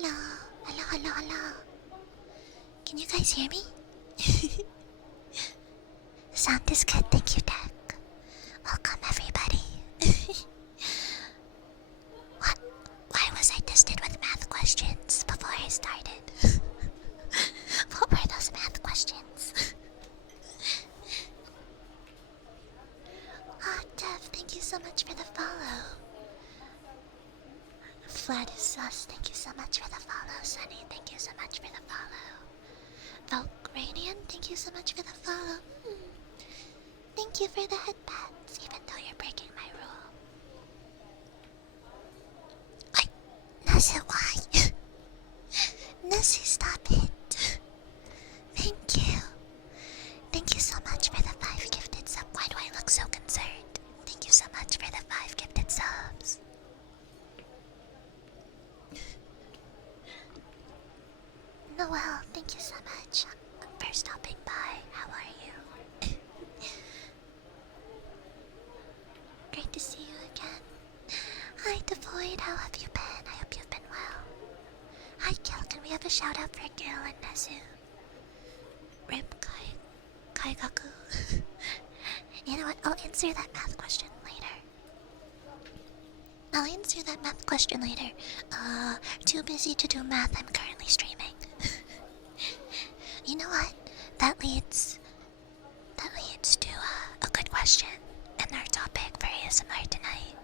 hello. Hello, hello, hello. Can you guys hear me? Sound is good, thank you, Deck. Welcome, everybody. What? Why was I tested with math questions before I started? What were those math questions? Ah, Dev, thank you so much for the follow. Flat is sus, thank you so much for the follow. Sunny, thank you so much for the follow. Volkranian, thank you so much for the follow. Thank you for the headbands, even though you're breaking my rule. Wait, Nasu, why? Nasu, stop it. Thank you. Thank you so much for the 5 gifted subs. Why do I look so concerned? Thank you so much for the 5 gifted subs. Noel, thank you so much for stopping by. How are you? Great to see you again. Hi, Devoid, how have you been? I hope you've been well. Hi, Gil, can we have a shout out for Gil and Nezu? Rip Kaigaku. You know what? I'll answer that math question later. Too busy to do math. I'm currently streaming. You know what? That leads to a good question and our topic for ASMR tonight.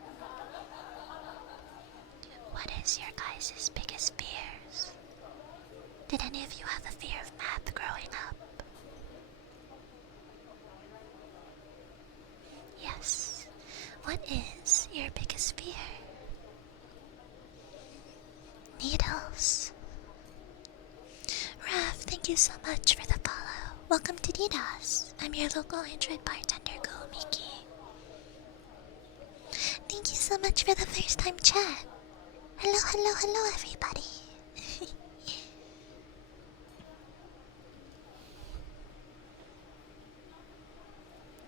What is your guys' biggest fears? Did any of you have a fear of math growing up? Yes. What is your biggest fear? Needles. Raph, thank you so much for the follow. Welcome to Didas. I'm your local Android bartender, Miki. Thank you so much for the first time chat. Hello, hello, hello, everybody.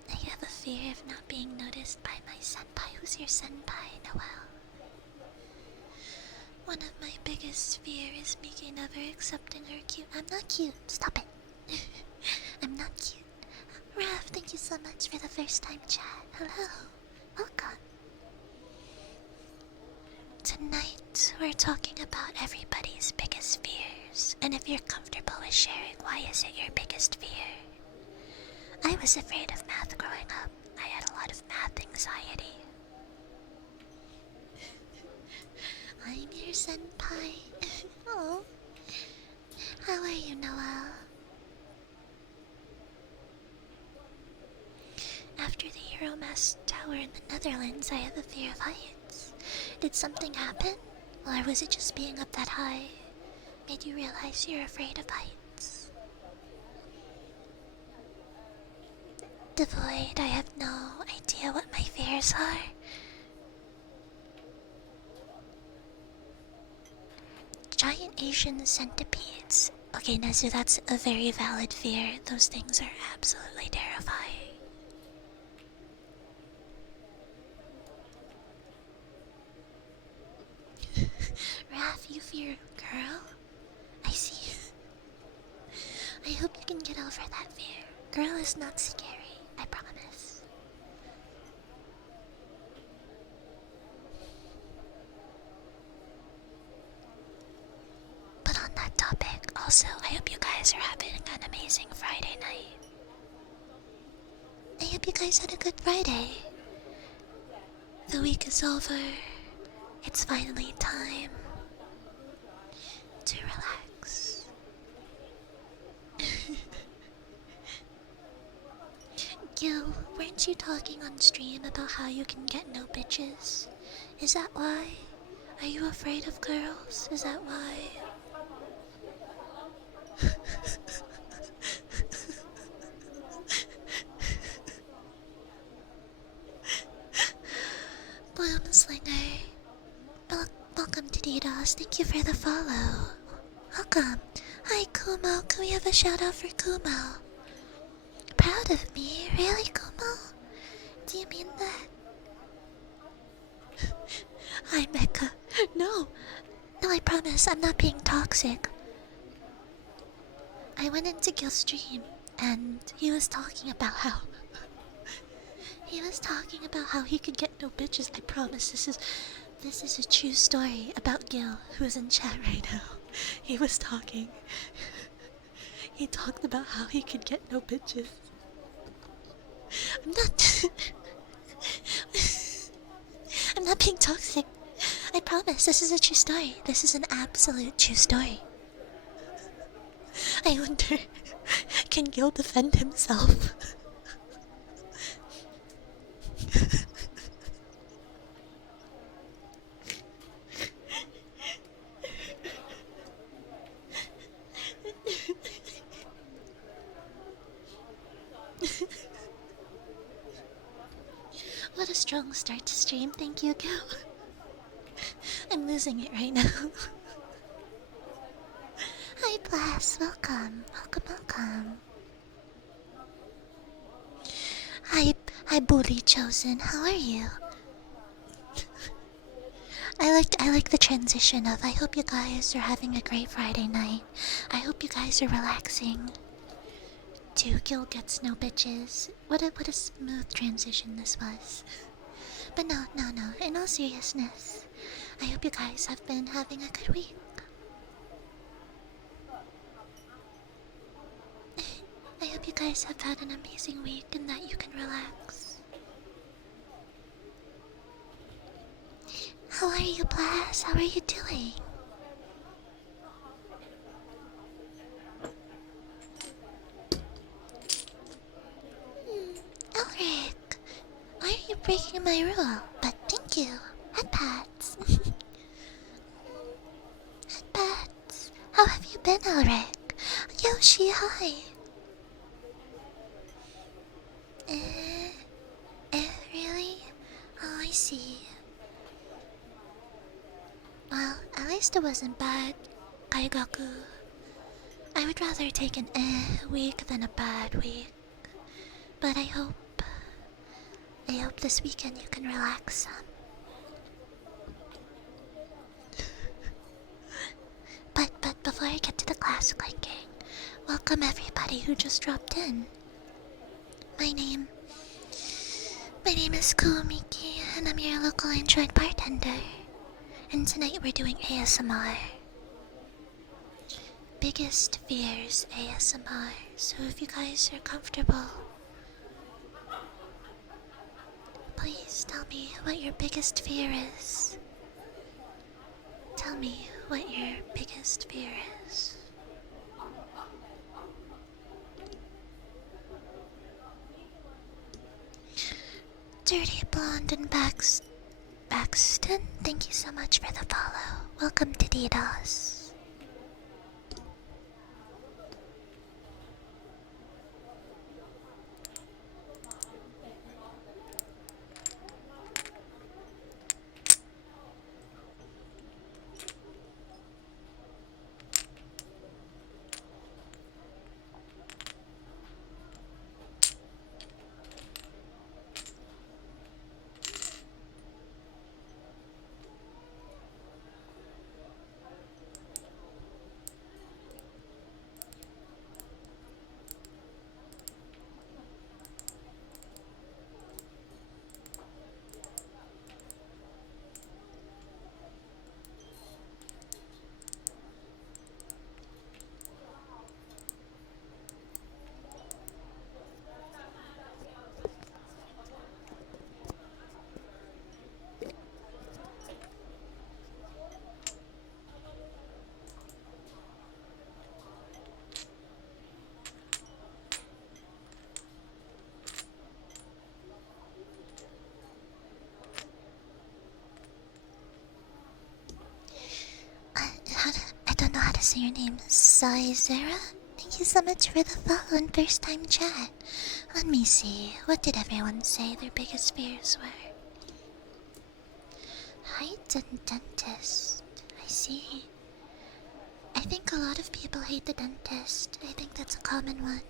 I have a fear of not being noticed by my senpai. Who's your senpai, Noel? One of my biggest fear is Miki never accepting her cute. I'm not cute. Stop it. I'm not cute. Raph, thank you so much for the first time chat. Hello. Welcome. Tonight, we're talking about everybody's biggest fears. And if you're comfortable with sharing, why is it your biggest fear? I was afraid of math growing up. I had a lot of math anxiety. I'm your senpai. Oh. How are you, Noel? After the Euromast Tower in the Netherlands, I have a fear of heights. Did something happen? Or was it just being up that high made you realize you're afraid of heights? Devoid, I have no idea what my fears are. Giant Asian centipedes. Okay, Nezu, that's a very valid fear. Those things are absolutely terrifying. Raph, you fear girl? I see. I hope you can get over that fear. Girl is not scary, I promise. But on that topic, also, I hope you guys are having an amazing Friday night. I hope you guys had a good Friday. The week is over. It's finally time to relax. Gil, weren't you talking on stream about how you can get no bitches? Is that why? Are you afraid of girls? Is that why? Bloom Slinger. Welcome to DDoS. Thank you for the follow. Welcome. Hi, Kumo. Can we have a shout out for Kumo? Proud of me? Really, Kumo? Do you mean that? Hi, Mecha. No, No, I promise I'm not being toxic. I went into Gil's stream and he was talking about how he could get no bitches. I promise this is a true story about Gil, who's in chat right now. He was talking. He talked about how he could get no bitches. I'm not. I'm not being toxic. I promise this is a true story. This is an absolute true story. I wonder, can Gil defend himself? What a strong start to stream. Thank you, Gil. I'm losing it right now. Hi, Blast. Welcome. Welcome. Hi, Bully Chosen. How are you? I like the transition of I hope you guys are having a great Friday night. I hope you guys are relaxing. To Gil gets no bitches. What a smooth transition this was. But no. In all seriousness, I hope you guys have been having a good week. I hope you guys have had an amazing week and that you can relax. How are you, Blast? How are you doing? Elric, why are you breaking my rule? But thank you. Head pats. Head pats. How have you been, Elric? Yoshi, hi. Really? Oh, I see. Well, at least it wasn't bad, Kaigaku. I would rather take an week than a bad week. But I hope this weekend you can relax some. But before I get to the class clanking, welcome everybody who just dropped in. My name is Kumiki, and I'm your local Android bartender. And tonight we're doing ASMR. Biggest fears ASMR. So if you guys are comfortable, please tell me what your biggest fear is. Tell me what your biggest fear is. Dirty Blonde and Baxton, thank you so much for the follow. Welcome to DDoS. I don't know how to say your name. Saizera? Thank you so much for the follow and first time chat. Let me see. What did everyone say their biggest fears were? Height and dentist. I see. I think a lot of people hate the dentist. I think that's a common one.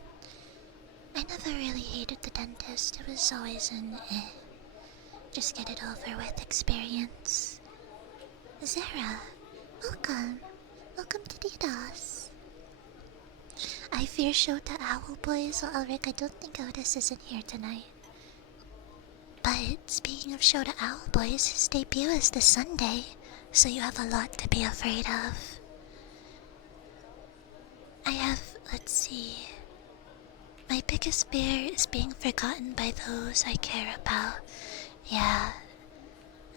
I never really hated the dentist. It was always an just get it over with experience. Zara, Welcome. Welcome to DDoS. I fear Shota Owl Boy, so Ulrich, I don't think Otis is in here tonight. But speaking of Shota Owl Boys, his debut is this Sunday, so you have a lot to be afraid of. I have, let's see. My biggest fear is being forgotten by those I care about. Yeah,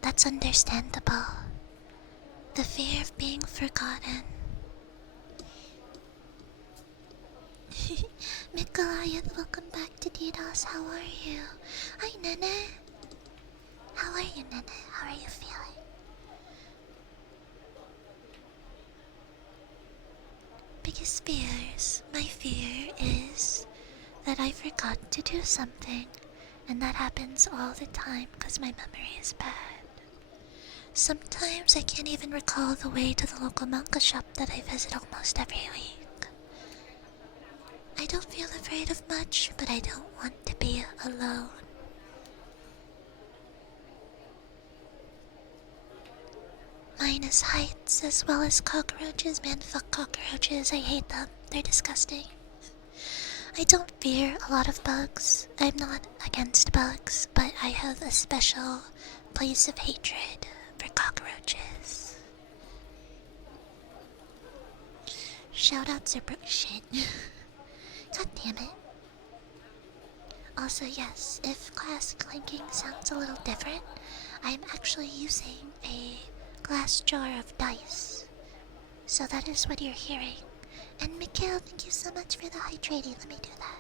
that's understandable. The fear of being forgotten. Mikalayath, welcome back to DDoS. How are you? Hi, Nene. How are you, Nene? How are you feeling? Biggest fears. My fear is that I forgot to do something, and that happens all the time because my memory is bad. Sometimes I can't even recall the way to the local manga shop that I visit almost every week. I don't feel afraid of much, but I don't want to be alone. Mine is heights as well as cockroaches. Man, fuck cockroaches. I hate them. They're disgusting. I don't fear a lot of bugs. I'm not against bugs, but I have a special place of hatred for cockroaches. Shoutouts are shit. God damn it. Also, yes, if glass clinking sounds a little different, I'm actually using a glass jar of dice. So that is what you're hearing. And Mikhail, thank you so much for the hydrating. Let me do that.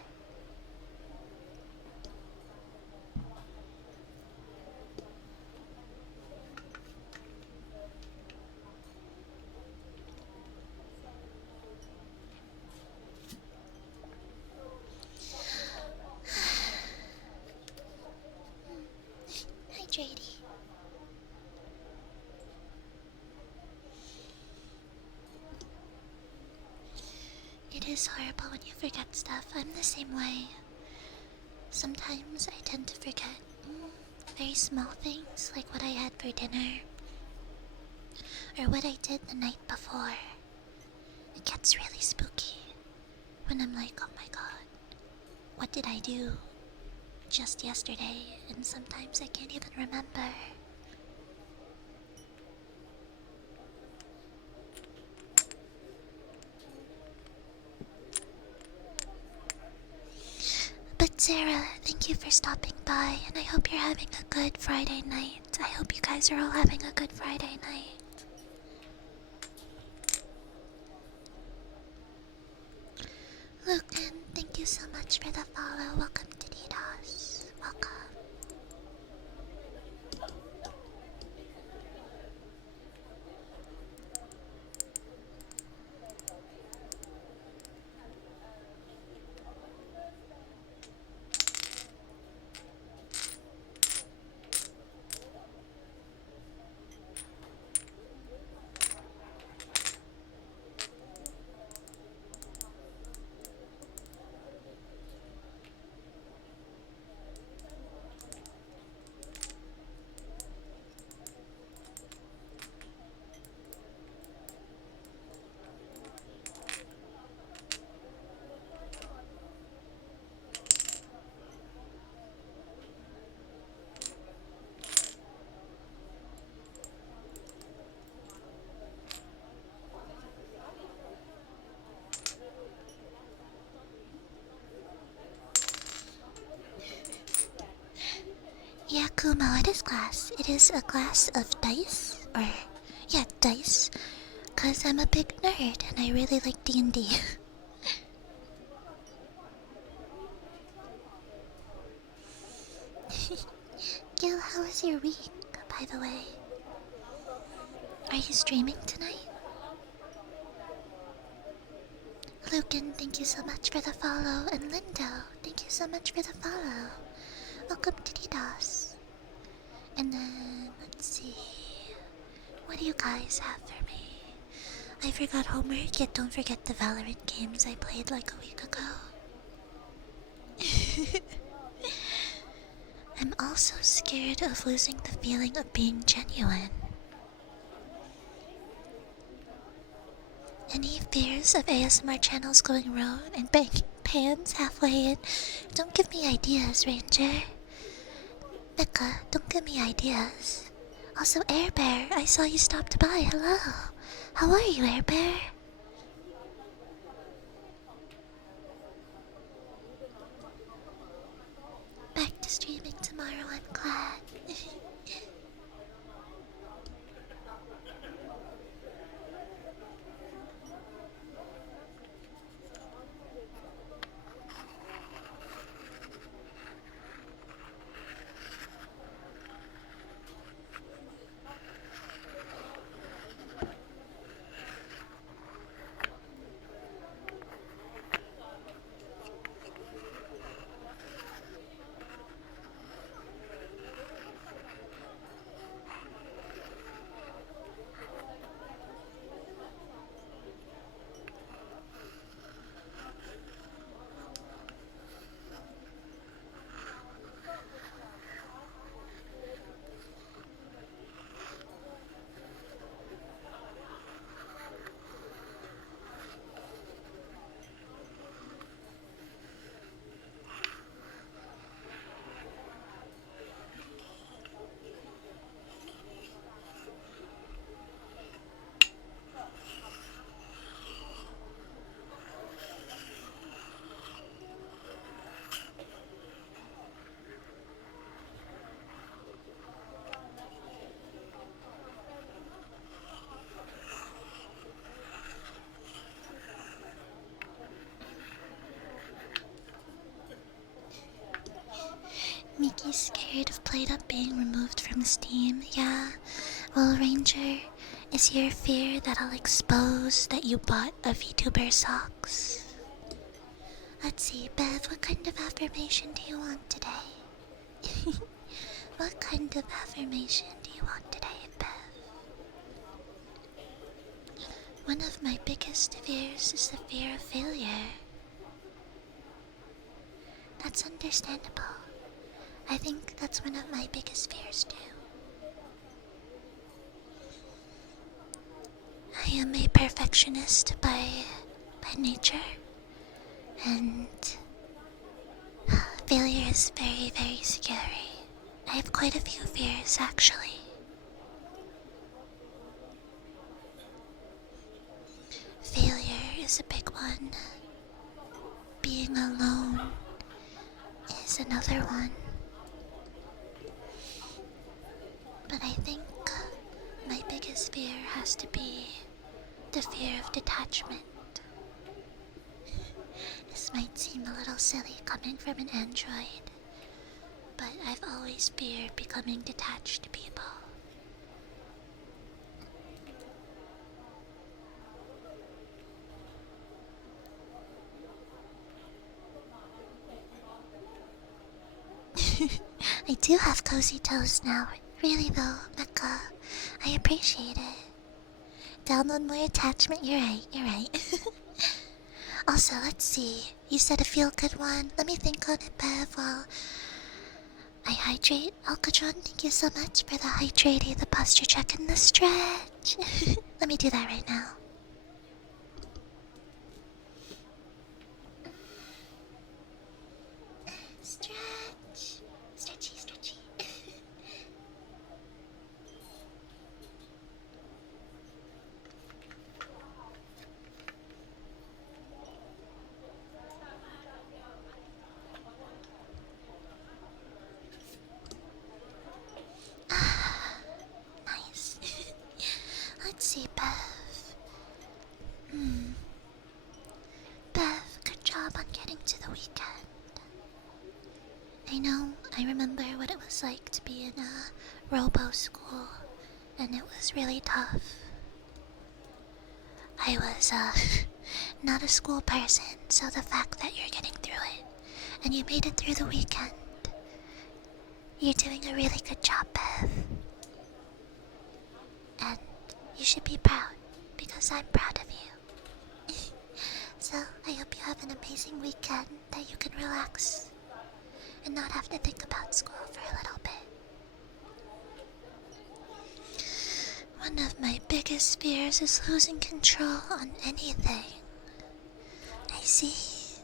Hydrating. It is horrible when you forget stuff. I'm the same way. Sometimes I tend to forget very small things, like what I had for dinner, or what I did the night before. It gets really spooky when I'm like, oh my god, what did I do just yesterday? And sometimes I can't even remember. But Sarah, thank you for stopping by, and I hope you're having a good Friday night. I hope you guys are all having a good Friday night. Lucan, thank you so much for the follow. Welcome to DDoS. Welcome. Yeah, Kuma, what is glass? It is a glass of dice, or yeah, dice. Cause I'm a big nerd and I really like D&D. Gil, how was your week, by the way? Are you streaming tonight? Lucan, thank you so much for the follow, and Lindo, thank you so much for the follow. Welcome to DDoS. And then, let's see. What do you guys have for me? I forgot homework, yet don't forget the Valorant games I played like a week ago. I'm also scared of losing the feeling of being genuine. Any fears of ASMR channels going wrong and banging pans halfway in? Don't give me ideas, Ranger. Becca, don't give me ideas. Also, Air Bear, I saw you stopped by. Hello. How are you, Air Bear? Back to streaming tomorrow, I'm glad. Mickey's scared of PlateUp being removed from Steam. Yeah. Well, Ranger, is your fear that I'll expose that you bought a VTuber socks? Let's see, Bev, what kind of affirmation do you want today? What kind of affirmation do you want today, Bev? One of my biggest fears is the fear of failure. That's understandable. I think that's one of my biggest fears too. I am a perfectionist by nature, and failure is very, very scary. I have quite a few fears actually. Failure is a big one. Being alone is another one. But I think my biggest fear has to be the fear of detachment. This might seem a little silly coming from an android, but I've always feared becoming detached to people. I do have cozy toes now. Really though, Mecca. I appreciate it. Download more attachment, you're right. Also, let's see. You said a feel-good one. Let me think on it, Bev, while I hydrate. Alcatron, thank you so much for the hydrating, the posture check, and the stretch. Let me do that right now. Stretch. Stretchy, stretchy. Nice. Let's see, Bev. Bev, good job on getting to the weekend. I remember what it was like to be in a robo school, and it was really tough. I was, not a school person, so the fact that you're getting through it, and you made it through the weekend, you're doing a really good job, Bev. And you should be proud, because I'm proud of you. So, I hope you have an amazing weekend that you can relax and not have to think about school for a little bit. One of my biggest fears is losing control on anything. I see.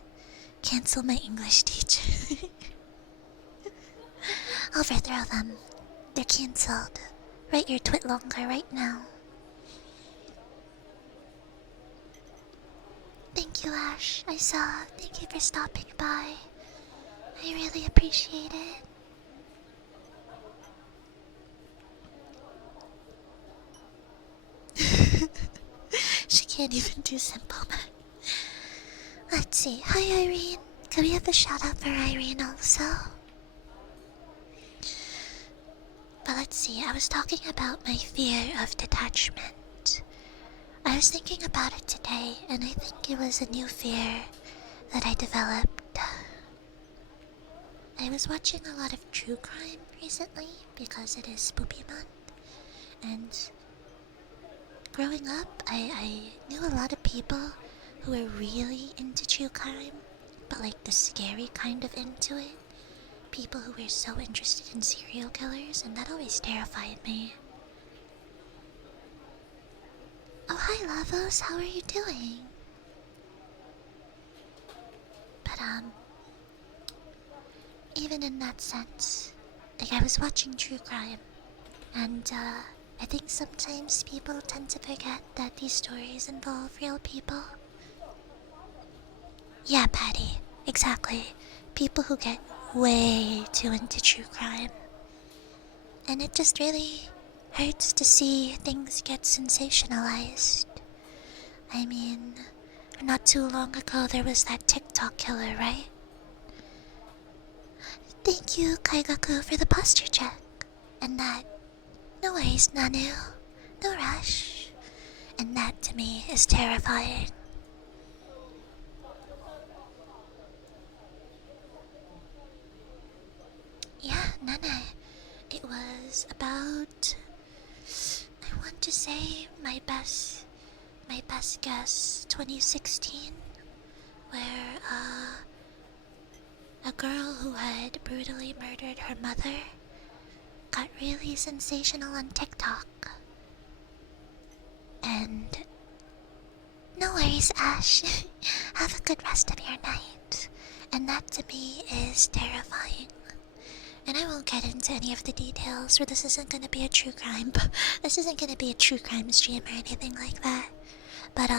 Cancel my English teacher. Overthrow them. They're cancelled. Write your twit longer right now. Thank you, Ash. I saw. Thank you for stopping by. I really appreciate it. She can't even do simple math. Let's see. Hi, Irene. Can we have a shout out for Irene also? But let's see. I was talking about my fear of detachment. I was thinking about it today, and I think it was a new fear that I developed. I was watching a lot of true crime recently because it is Spoopy Month, and growing up, I knew a lot of people who were really into true crime, but like the scary kind of into it. People who were so interested in serial killers, and that always terrified me. Oh, hi, Lavos. How are you doing? But, even in that sense, like I was watching true crime, and, I think sometimes people tend to forget that these stories involve real people. Yeah, Patty, exactly. People who get way too into true crime. And it just really hurts to see things get sensationalized. I mean, not too long ago there was that TikTok killer, right? Thank you, Kaigaku, for the posture check. And that, no worries, Nanu. No rush. And that to me is terrifying. Yeah, Nana. It was about, I want to say my best guess, 2016, where a girl who had brutally murdered her mother got really sensational on TikTok. And no worries, Ash. Have a good rest of your night. And that to me is terrifying. And I won't get into any of the details, for this isn't gonna be a true crime. This isn't gonna be a true crime stream or anything like that. But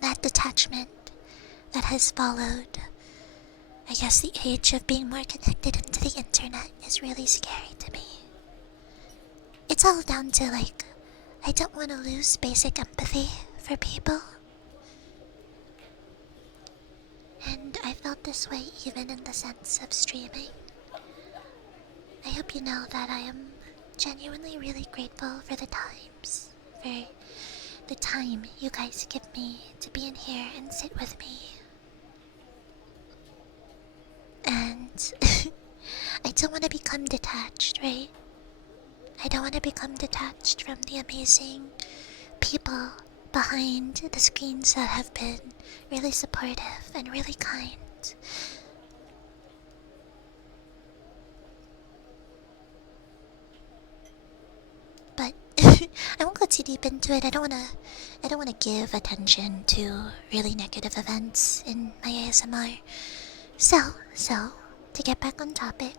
that detachment that has followed, I guess the age of being more connected into the internet is really scary to me. It's all down to like, I don't want to lose basic empathy for people. And I felt this way even in the sense of streaming. I hope you know that I am genuinely really grateful for the times, for the time you guys give me to be in here and sit with me. And I don't want to become detached, right? I don't want to become detached from the amazing people behind the screens that have been really supportive and really kind. But I won't go too deep into it. I don't wanna give attention to really negative events in my ASMR. So, to get back on topic,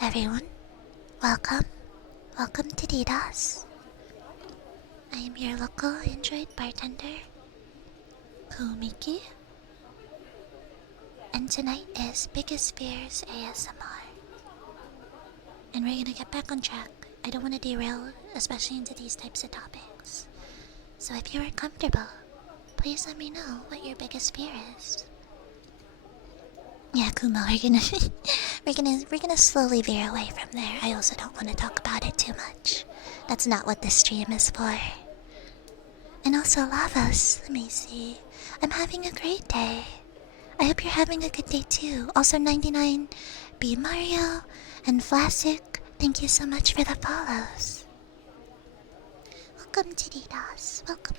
everyone, welcome to DDoS. I am your local Android bartender, Kumiki, and tonight is Biggest Fears ASMR. And we're gonna get back on track. I don't want to derail, especially into these types of topics. So if you're uncomfortable, please let me know what your biggest fear is. Yeah, Kuma, we're gonna slowly veer away from there. I also don't want to talk about it too much. That's not what this stream is for. And also, Lavos, let me see. I'm having a great day. I hope you're having a good day too. Also, 99, B Mario, and Vlasic, thank you so much for the follows. Welcome to DDoS. Welcome.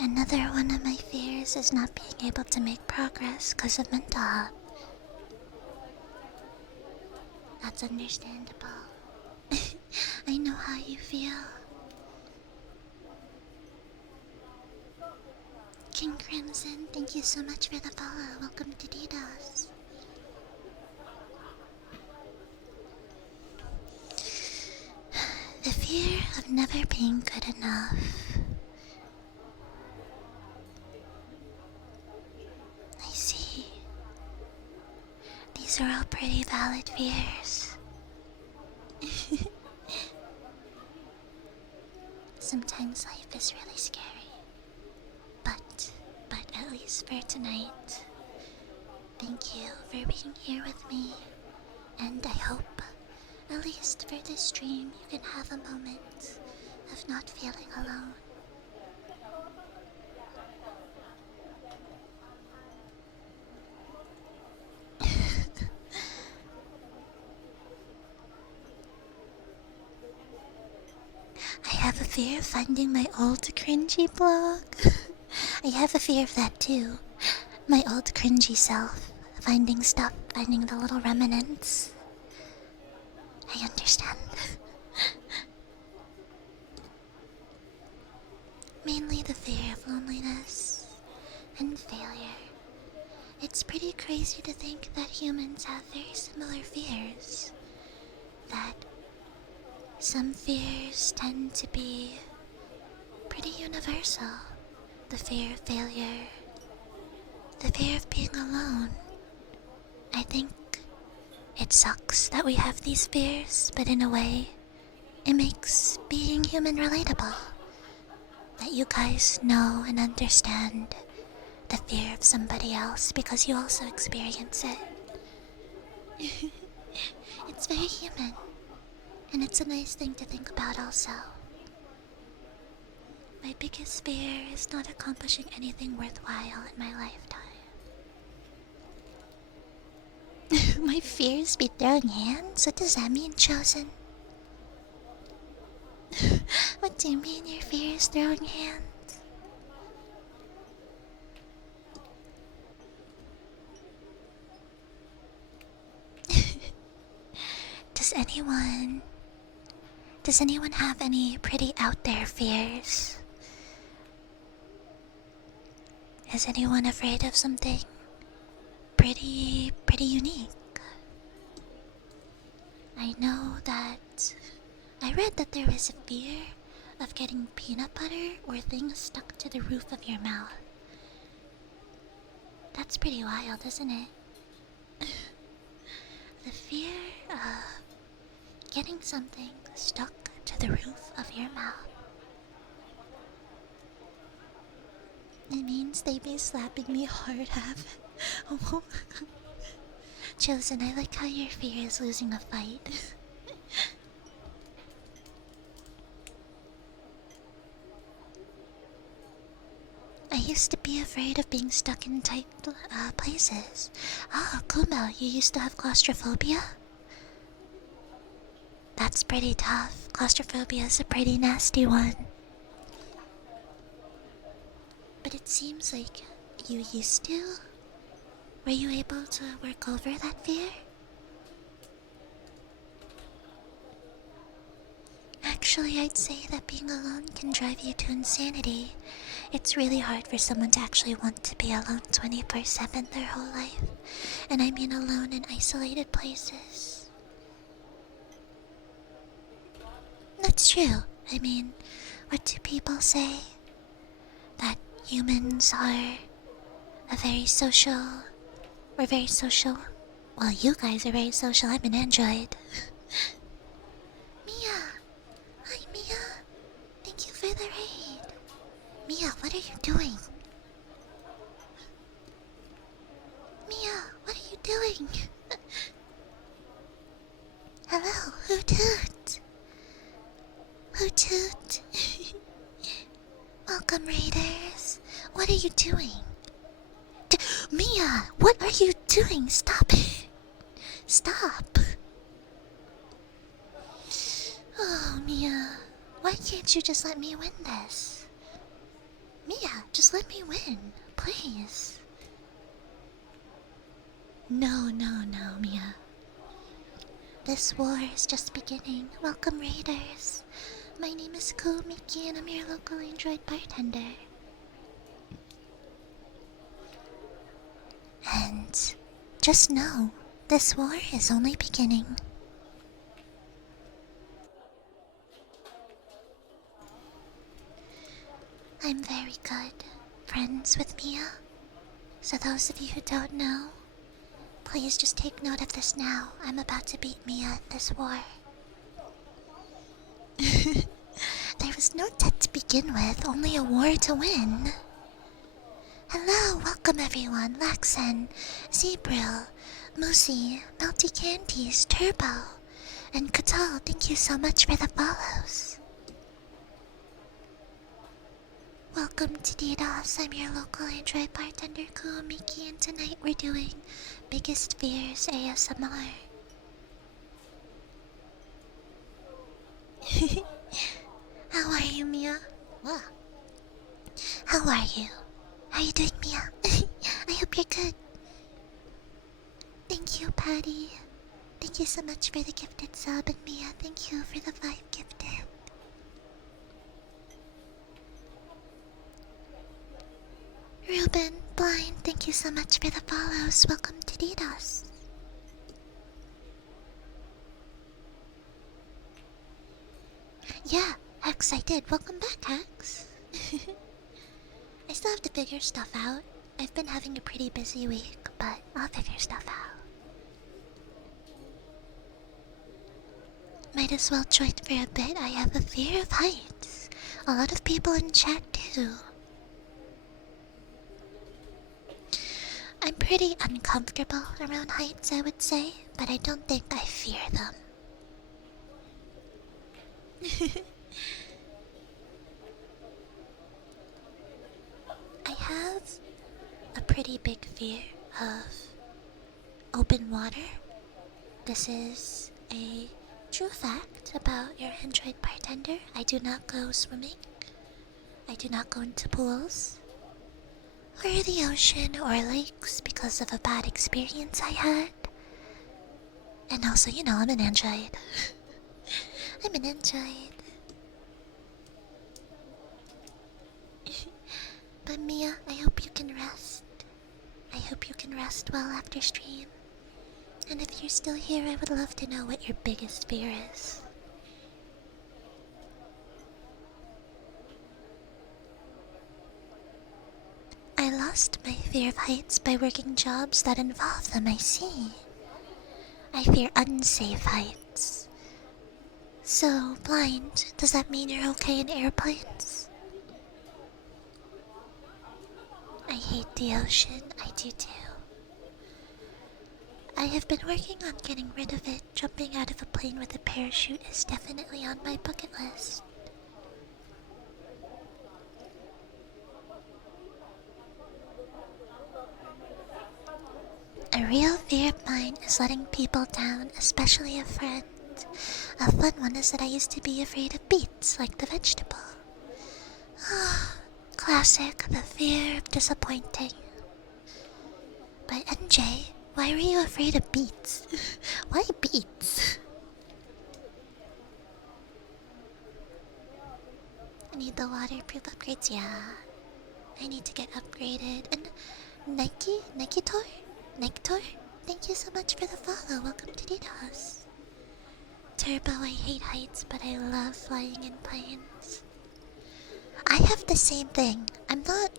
Another one of my fears is not being able to make progress because of mental health. That's understandable. I know how you feel. King Crimson, thank you so much for the follow. Welcome to DDoS. The fear of never being good enough. I see. These are all pretty valid fears. Sometimes life is really scary. But at least for tonight, thank you for being here with me. And I hope, at least for this stream, you can have a moment of not feeling alone. I have a fear of finding my old cringy blog. I have a fear of that too. My old cringy self. Finding stuff, finding the little remnants. I understand. Mainly the fear of loneliness and failure. It's pretty crazy to think that humans have very similar fears. That some fears tend to be pretty universal. The fear of failure, the fear of being alone. I think it sucks that we have these fears, but in a way, it makes being human relatable. That you guys know and understand the fear of somebody else because you also experience it. It's very human, and it's a nice thing to think about also. My biggest fear is not accomplishing anything worthwhile in my lifetime. My fears be throwing hands? What does that mean, Chosen? What do you mean your fear is throwing hands? Does anyone have any pretty out there fears? Is anyone afraid of something pretty unique? I know that I read that there is a fear of getting peanut butter or things stuck to the roof of your mouth. That's pretty wild, isn't it? The fear of getting something stuck to the roof of your mouth. It means they be slapping me hard, have. Chosen, I like how your fear is losing a fight. I used to be afraid of being stuck in tight places. Oh, Kumo, you used to have claustrophobia? That's pretty tough. Claustrophobia is a pretty nasty one. But it seems like you used to. Were you able to work over that fear? Actually, I'd say that being alone can drive you to insanity. It's really hard for someone to actually want to be alone 24/7 their whole life. And I mean alone in isolated places. That's true. I mean, what do people say? That humans are we're very social. Well, you guys are very social. I'm an android. Mia! Hi, Mia! Thank you for the raid. Mia, what are you doing? Mia, what are you doing? Hello, Hoot Hoot! Hoot Hoot! Welcome, raiders. What are you doing? Mia, what are you doing? Stop it! Stop! Oh, Mia, why can't you just let me win this? Mia, just let me win, please. No, no, no, Mia. This war is just beginning. Welcome, raiders. My name is Kumiki and I'm your local android bartender. And just know, this war is only beginning. I'm very good friends with Mia. So those of you who don't know, please just take note of this now. I'm about to beat Mia at this war. There was no debt to begin with, only a war to win. Hello, welcome everyone. Laxen, Zebril, Moosey, Melty Candies, Turbo, and Katal, thank you so much for the follows. Welcome to DDoS. I'm your local android bartender Kuomiki, and tonight we're doing Biggest Fears ASMR. How are you, Mia? Wow. How are you? How are you doing, Mia? I hope you're good. Thank you, Patty. Thank you so much for the gifted sub, and Mia, thank you for the 5 gifted. Ruben, Blind, thank you so much for the follows. Welcome to DDoS. Yeah, Hex, I did. Welcome back, Hex. I still have to figure stuff out. I've been having a pretty busy week, but I'll figure stuff out. Might as well join for a bit. I have a fear of heights. A lot of people in chat too. I'm pretty uncomfortable around heights, I would say, but I don't think I fear them. I have a pretty big fear of open water. This is a true fact about your android bartender. I do not go swimming. I do not go into pools or the ocean or lakes because of a bad experience I had. And also, you know, I'm an android. I'm an android. But Mia, I hope you can rest. I hope you can rest well after stream. And if you're still here, I would love to know what your biggest fear is. I lost my fear of heights by working jobs that involve them, I see. I fear unsafe heights. So, Blind, does that mean you're okay in airplanes? I hate the ocean, I do too. I have been working on getting rid of it. Jumping out of a plane with a parachute is definitely on my bucket list. A real fear of mine is letting people down, especially a friend. A fun one is that I used to be afraid of beets, like the vegetable. Classic, the fear of disappointing. But NJ, why were you afraid of beets? Why beets? I need the waterproof upgrades, yeah. I need to get upgraded. And Nike Tour, thank you so much for the follow. Welcome to DDoS. Turbo, I hate heights, but I love flying in planes. I have the same thing. I'm not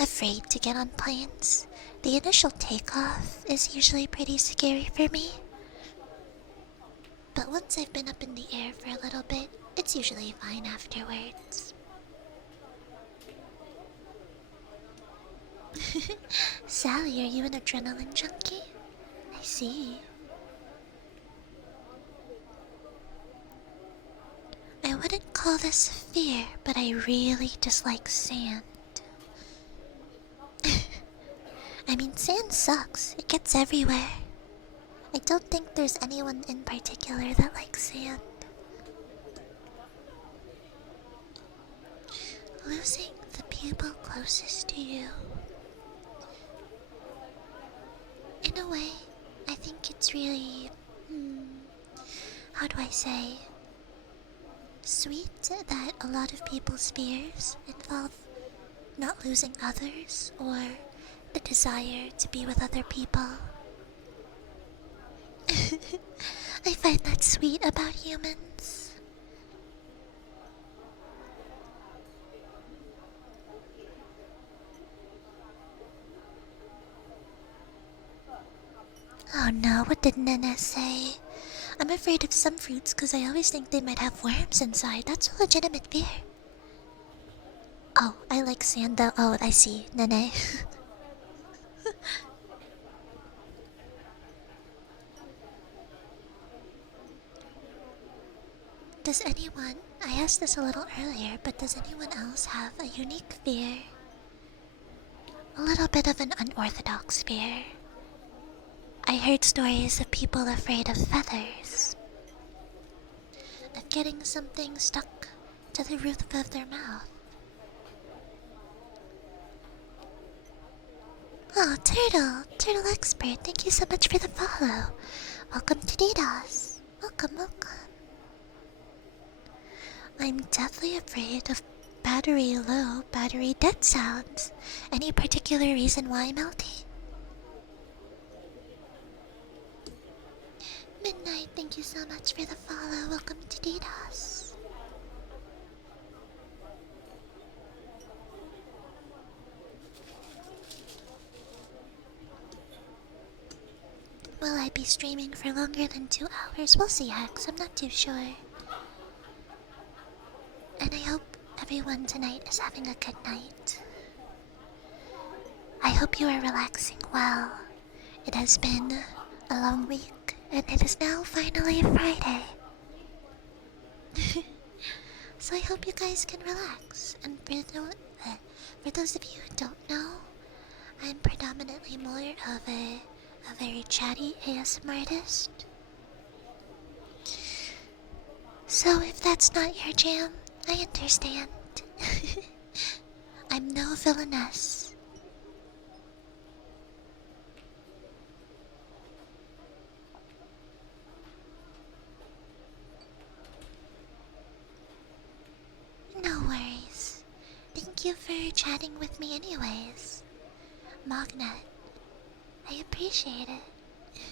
afraid to get on planes. The initial takeoff is usually pretty scary for me. But once I've been up in the air for a little bit, it's usually fine afterwards. Sally, are you an adrenaline junkie? I see. I wouldn't call this fear, but I really dislike sand. I mean, sand sucks. It gets everywhere. I don't think there's anyone in particular that likes sand. Losing the people closest to you. In a way, I think it's really, how do I say, sweet that a lot of people's fears involve not losing others or the desire to be with other people. I find that sweet about humans. Oh no, what did Nana say? I'm afraid of some fruits because I always think they might have worms inside. That's a legitimate fear. Oh, I like sand though. Oh, I see. Nene. Does anyone, I asked this a little earlier, but does anyone else have a unique fear? A little bit of an unorthodox fear. I heard stories of people afraid of feathers, of getting something stuck to the roof of their mouth. Oh, Turtle Expert, thank you so much for the follow. Welcome to DDoS. Welcome, welcome. I'm deathly afraid of battery low, battery dead sounds. Any particular reason why, Melty? Midnight, thank you so much for the follow. Welcome to DDoS. Will I be streaming for longer than 2 hours? We'll see, Hex. I'm not too sure. And I hope everyone tonight is having a good night. I hope you are relaxing well. It has been a long week, and it is now finally Friday. So I hope you guys can relax. And for those of you who don't know, I'm predominantly more of a very chatty ASMR artist. So if that's not your jam, I understand. I'm no villainess. No worries. Thank you for chatting with me anyways. Magnet, I appreciate it.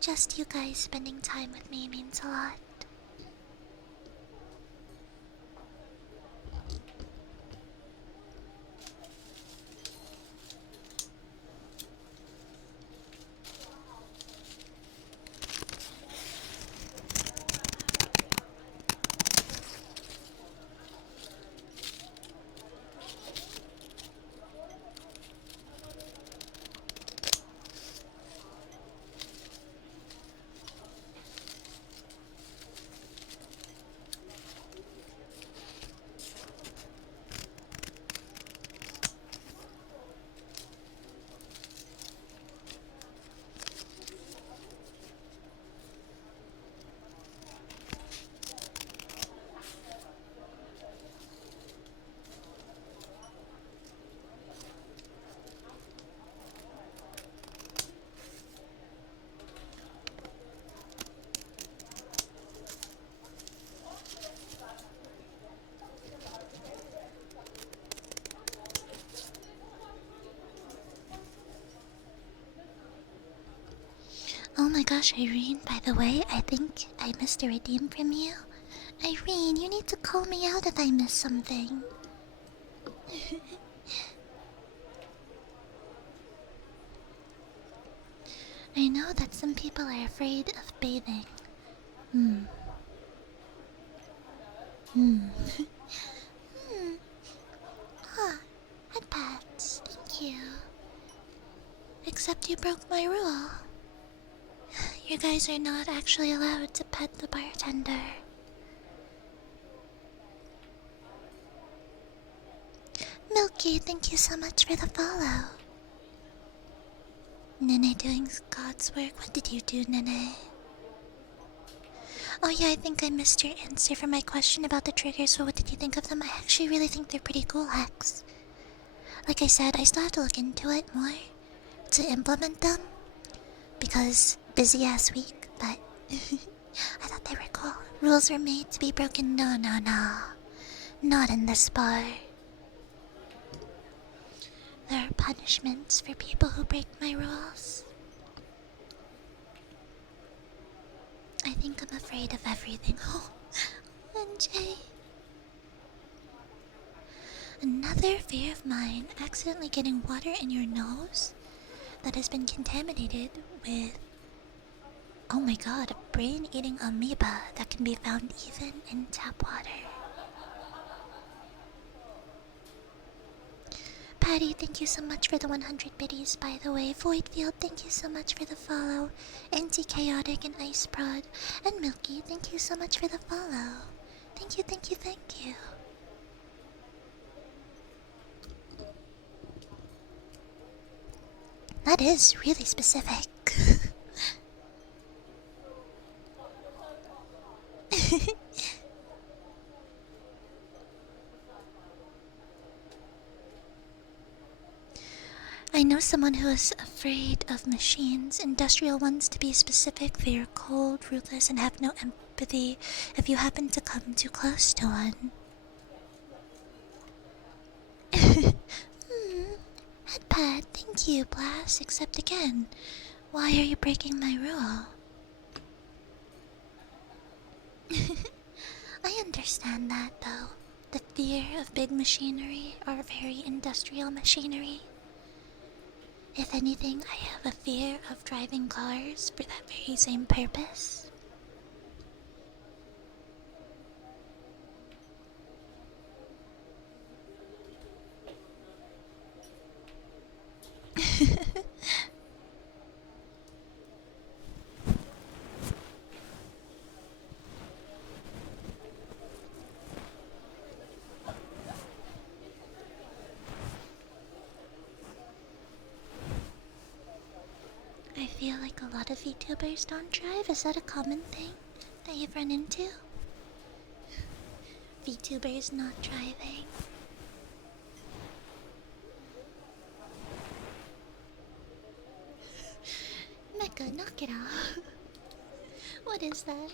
Just you guys spending time with me means a lot. Oh my gosh, Irene, by the way, I think I missed a redeem from you. Irene, you need to call me out if I miss something. I know that some people are afraid of bathing. Hmm. Hmm. Ah, head pats, thank you. Except you broke my rule. You guys are not actually allowed to pet the bartender. Milky, thank you so much for the follow. Nene doing God's work. What did you do, Nene? Oh yeah, I think I missed your answer for my question about the triggers, so what did you think of them? I actually really think they're pretty cool hacks. Like I said, I still have to look into it more to implement them because busy ass week, but I thought they were cool. Rules were made to be broken. No, no, no. Not in this bar. There are punishments for people who break my rules. I think I'm afraid of everything. Oh, NJ. Another fear of mine, accidentally getting water in your nose that has been contaminated with, oh my god, a brain-eating amoeba that can be found even in tap water. Patty, thank you so much for the 100 biddies, by the way. Voidfield, thank you so much for the follow. Anti-chaotic and Ice Prod. And Milky, thank you so much for the follow. Thank you, thank you, thank you. That is really specific. I know someone who is afraid of machines, industrial ones to be specific. They are cold, ruthless, and have no empathy if you happen to come too close to one. Headpad, thank you, Blast, except again. Why are you breaking my rule? I understand that, though. The fear of big machinery or very industrial machinery. If anything, I have a fear of driving cars for that very same purpose. I feel like a lot of VTubers don't drive. Is that a common thing that you've run into? VTubers not driving. Mecha, knock it off. What is that?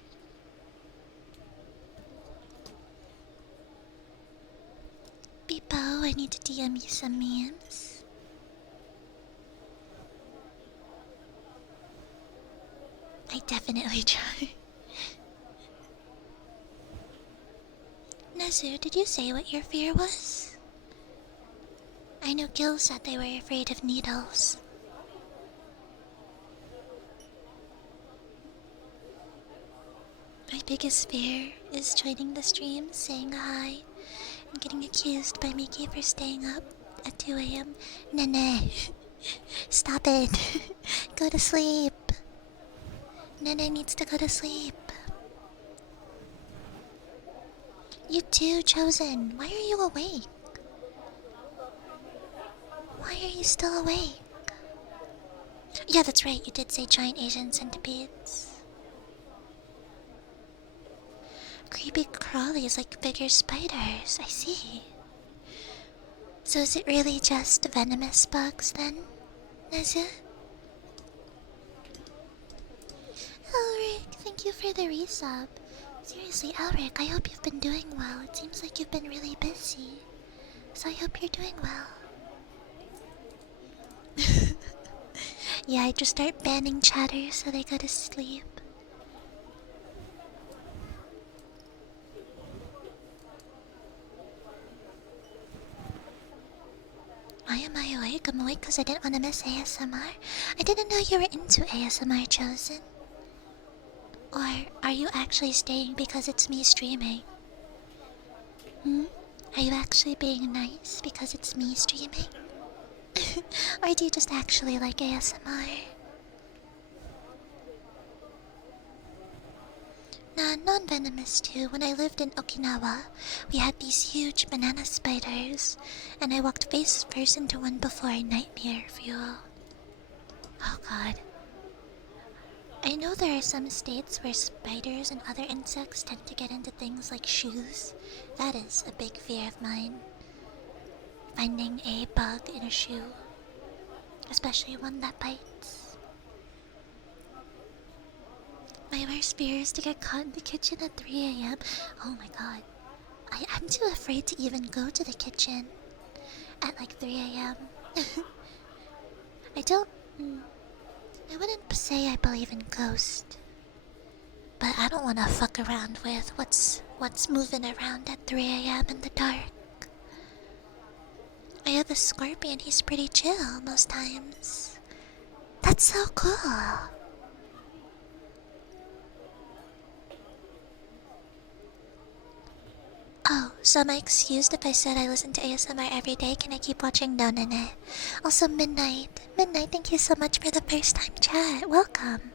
Beepo, I need to DM you some memes. I definitely try. Nezu, did you say what your fear was? I know Gil said they were afraid of needles. My biggest fear is joining the stream, saying hi, and getting accused by Miki for staying up at 2 a.m. Nene, stop it. Go to sleep. Nene needs to go to sleep. You too, Chosen. Why are you awake? Why are you still awake? Yeah, that's right. You did say giant Asian centipedes. Creepy crawlies like bigger spiders. I see. So is it really just venomous bugs then, Nezu? Elric, thank you for the resub. Seriously, Elric, I hope you've been doing well. It seems like you've been really busy. So I hope you're doing well. Yeah, I just start banning chatter so they go to sleep. Why am I awake? I'm awake because I didn't want to miss ASMR. I didn't know you were into ASMR, Chosen. Or are you actually staying because it's me streaming? Are you actually being nice because it's me streaming? Or do you just actually like ASMR? Nah, non-venomous too. When I lived in Okinawa, we had these huge banana spiders, and I walked face first into one before I nightmare fuel. Oh god. I know there are some states where spiders and other insects tend to get into things like shoes. That is a big fear of mine. finding a bug in a shoe, especially one that bites. My worst fear is to get caught in the kitchen at 3 a.m. Oh my god. I'm too afraid to even go to the kitchen at like 3 a.m. I don't. I wouldn't say I believe in ghosts, but I don't want to fuck around with what's moving around at 3 a.m. in the dark. I have a scorpion, he's pretty chill most times. That's so cool. Oh, so am I excused if I said I listen to ASMR every day? Can I keep watching? No, no, no. Also, Midnight. Midnight, thank you so much for the first time chat. Welcome.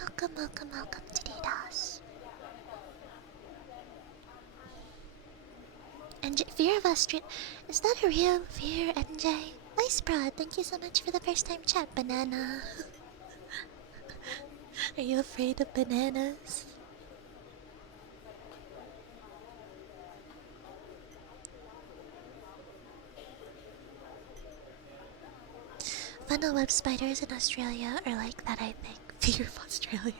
Welcome, welcome, welcome to DDoS. And fear of Australia. Is that a real fear, NJ? Ice Broad, thank you so much for the first time chat, Banana. Are you afraid of bananas? Funnel web spiders in Australia are like that, I think. Fear of Australia.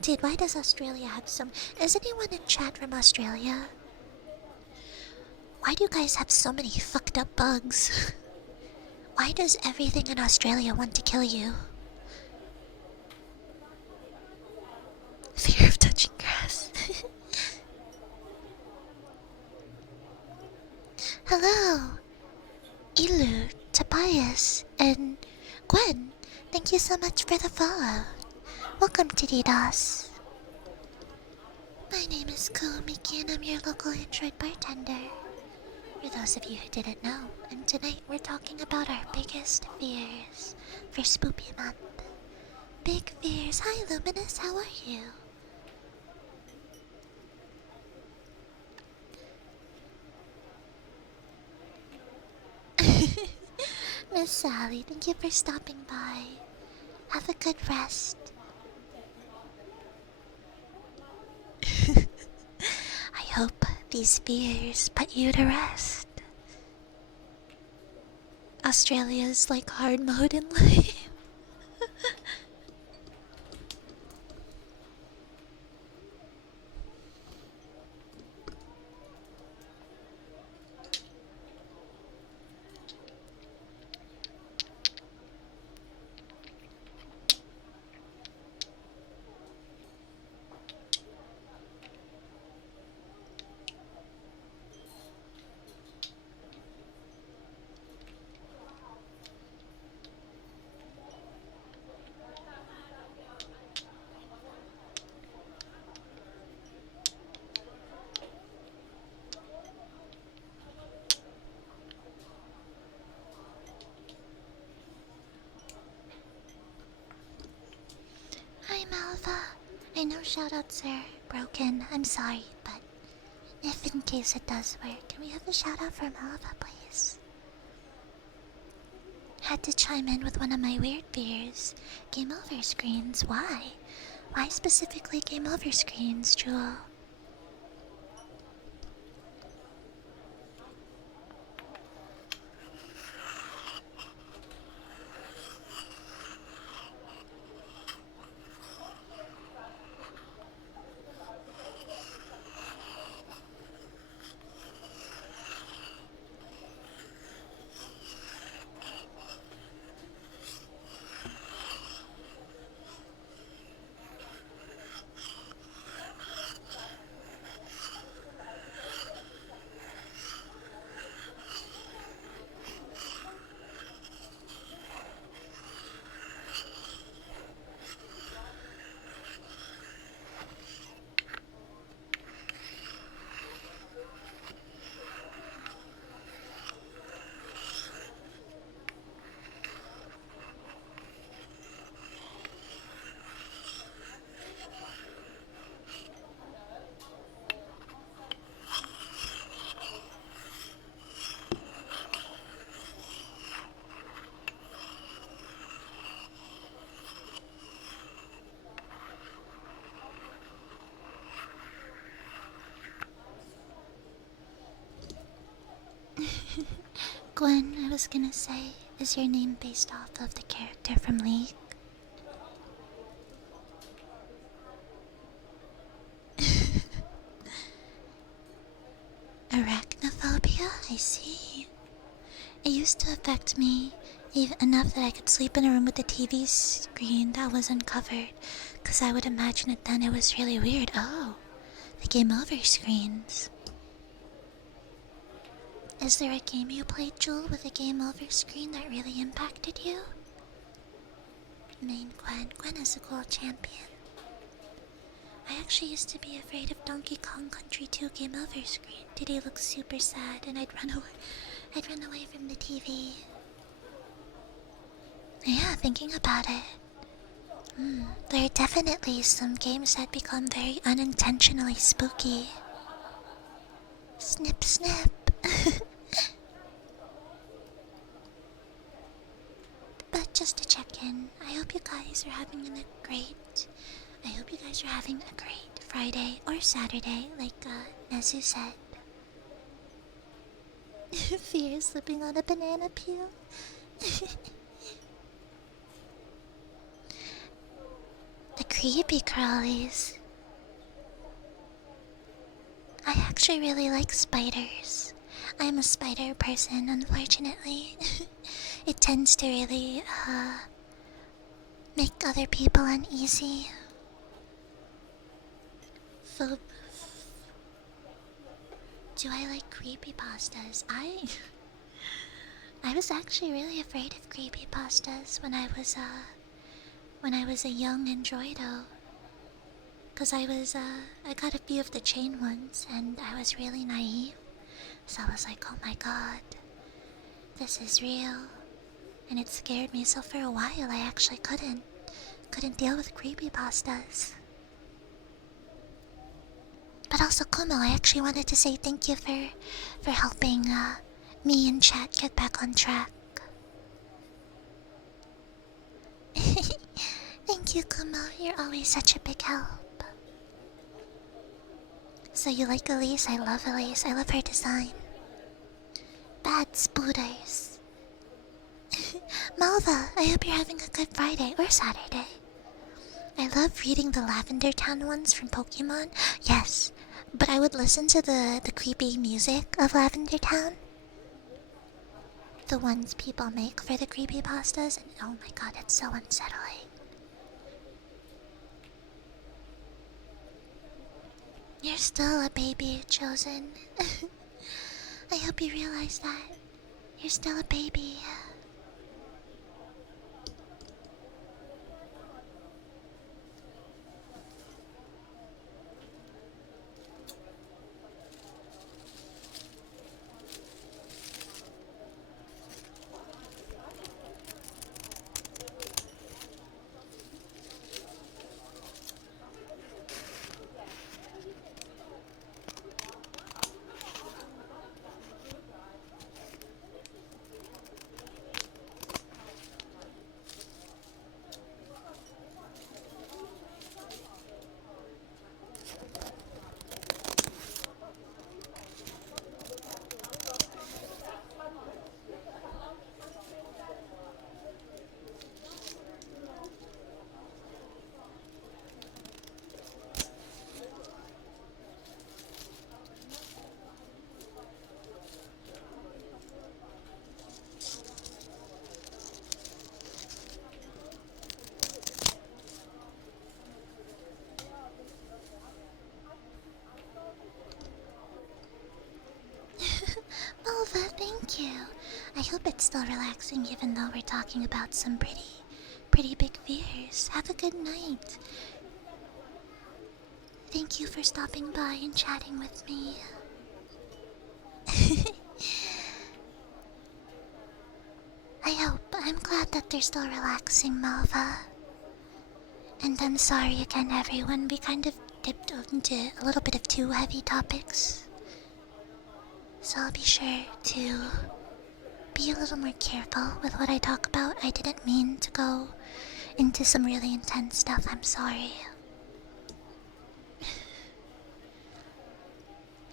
Dude, why does Australia have some... Is anyone in chat from Australia? Why do you guys have so many fucked up bugs? Why does everything in Australia want to kill you? Fear of touching grass. Hello, Ilu, Tobias, and Gwen. Thank you so much for the follow. Welcome to DDoS. My name is Komiki and I'm your local Android bartender. For those of you who didn't know, and tonight we're talking about our biggest fears for Spoopy Month. Big fears. Hi Luminous, how are you? Miss Sally, thank you for stopping by. Have a good rest. I hope these fears put you to rest. Australia's like hard mode in life. Hi Malva. I know shoutouts are broken. I'm sorry, but if in case it does work, can we have a shoutout for Malva, please? Had to chime in with one of my weird fears. Game over screens. Why? Why specifically game over screens, Jewel? Gwen, I was gonna say, is your name based off of the character from League? Arachnophobia? I see. It used to affect me even enough that I could sleep in a room with a TV screen that was uncovered, because I would imagine it then. It was really weird. Oh, the game over screens. Is there a game you played, Jewel, with a game over screen that really impacted you? Main Gwen. Gwen is a cool champion. I actually used to be afraid of Donkey Kong Country 2 game over screen. Did he look super sad and I'd run away. I'd run away from the TV. Yeah, thinking about it. There are definitely some games that become very unintentionally spooky. Snip, snip. But just to check in, I hope you guys are having I hope you guys are having a great Friday or Saturday, like Nezu said. Fear is slipping on a banana peel. The creepy crawlies. I actually really like spiders. I'm a spider person, unfortunately. It tends to really, make other people uneasy. Phob. Do I like creepypastas? I was actually really afraid of creepypastas when I was a young androido. Cause I got a few of the chain ones and I was really naive. So I was like, oh my god, this is real. And it scared me, so for a while I actually couldn't deal with creepypastas. But also, Kumo, I actually wanted to say thank you for helping me and chat get back on track. Thank you, Kumo. You're always such a big help. So you like Elise? I love Elise. I love her design. Bad spooters. Malva, I hope you're having a good Friday or Saturday. I love reading the Lavender Town ones from Pokemon. Yes, but I would listen to the creepy music of Lavender Town. The ones people make for the creepypastas, and oh my god, it's so unsettling. You're still a baby, Chosen. I hope you realize that. You're still a baby. Malva, thank you. I hope it's still relaxing even though we're talking about some pretty big fears. Have a good night. Thank you for stopping by and chatting with me. I'm glad that they're still relaxing, Malva. And I'm sorry again, everyone. We kind of dipped into a little bit of too heavy topics. So I'll be sure to be a little more careful with what I talk about. I didn't mean to go into some really intense stuff. I'm sorry.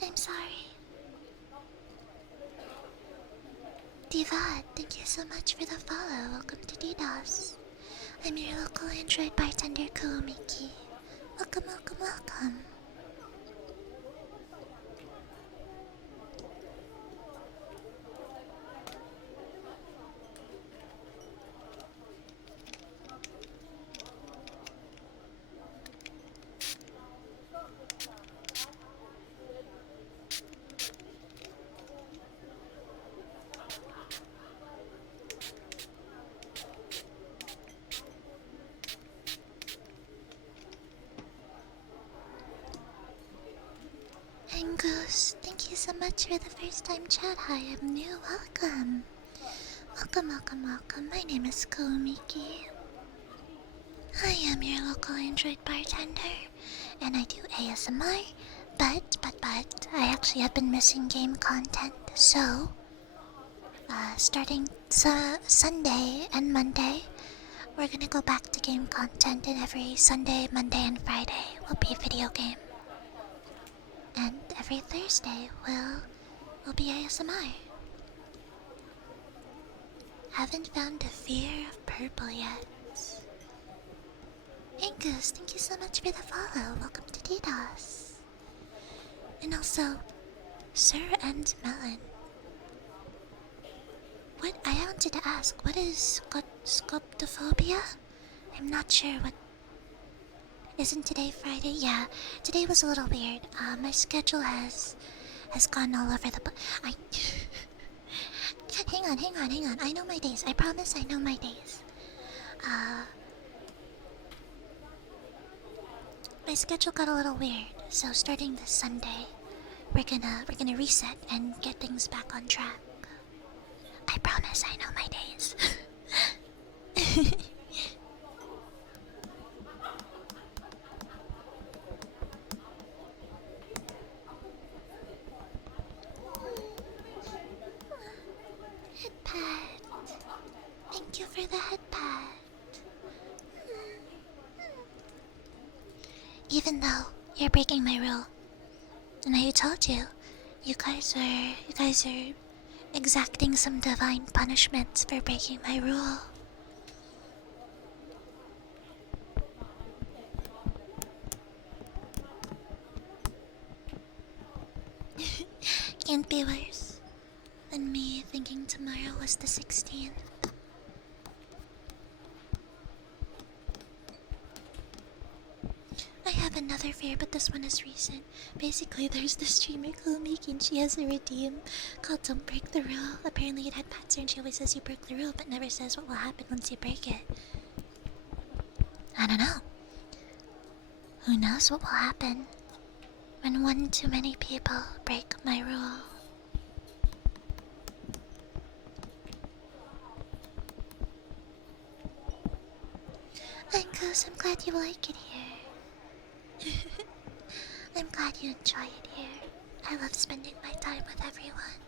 I'm sorry. Diva, thank you so much for the follow. Welcome to DDoS. I'm your local Android bartender, Koomiki. Welcome, welcome, welcome. And Goose, thank you so much for the first time chat. Hi, I'm new. Welcome. Welcome, welcome, welcome. My name is Koomiki. I am your local Android bartender, and I do ASMR, but, I actually have been missing game content, so, starting Sunday and Monday, we're gonna go back to game content, and every Sunday, Monday, and Friday will be video game. And every Thursday will be ASMR. Haven't found the fear of purple yet. Angus, thank you so much for the follow. Welcome to DDoS. And also, Sir and Melon. What I wanted to ask, what is scoptophobia? I'm not sure what. Isn't today Friday? Yeah, today was a little weird. My schedule has gone all over the. I. Hang on. I know my days. I promise I know my days. My schedule got a little weird, so starting this Sunday, we're gonna reset and get things back on track. I promise I know my days. Headpad. Thank you for the headpad. Even though you're breaking my rule, and I told you, you guys are exacting some divine punishments for breaking my rule. Can't be worse than me thinking tomorrow was the 16th. I have another fear, but this one is recent. Basically, there's this streamer Koomiki, and she has a redeem called Don't Break the Rule. Apparently it had pets, and she always says you broke the rule, but never says what will happen once you break it. I don't know. Who knows what will happen when one too many people break my rule? Angus, I'm glad you like it here. I'm glad you enjoy it here. I love spending my time with everyone.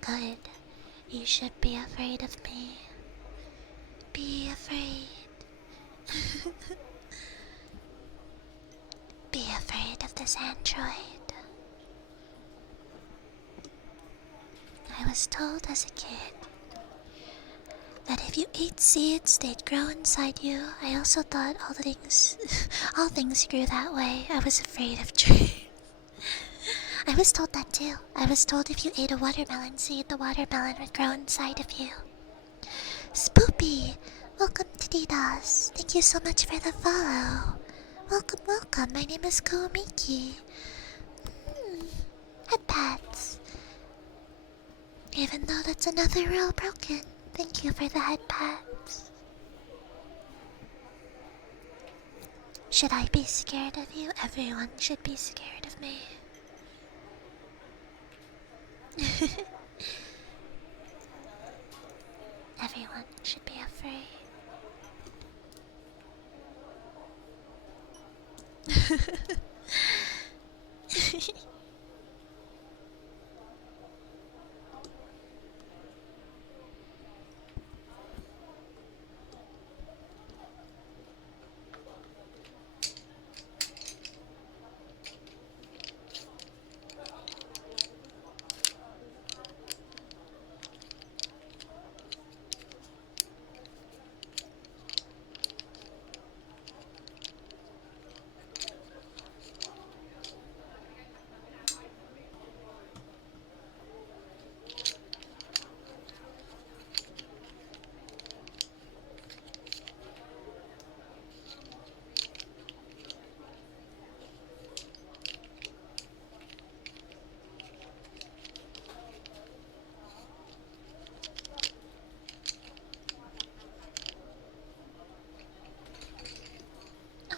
Good. You should be afraid of me. Be afraid. Be afraid of this android. I was told as a kid that if you ate seeds, they'd grow inside you. I also thought all things grew that way. I was afraid of trees. I was told that too. I was told if you ate a watermelon seed, the watermelon would grow inside of you. Spoopy, welcome to DDoS. Thank you so much for the follow. Welcome, welcome. My name is Koomiki. Headpads. Even though that's another rule broken, thank you for the headpads. Should I be scared of you? Everyone should be scared of me. Everyone should be afraid.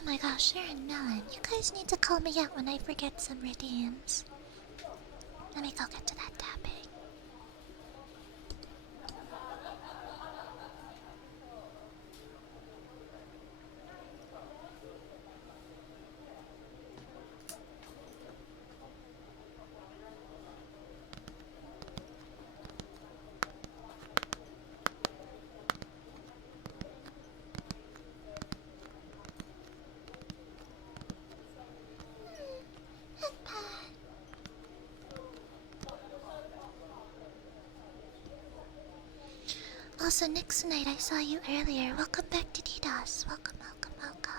Oh my gosh, Sharon and Melon, you guys need to call me out when I forget some redeems. Let me go get to that tapping. Also, Nixonite, I saw you earlier. Welcome back to DDoS. Welcome, welcome, welcome.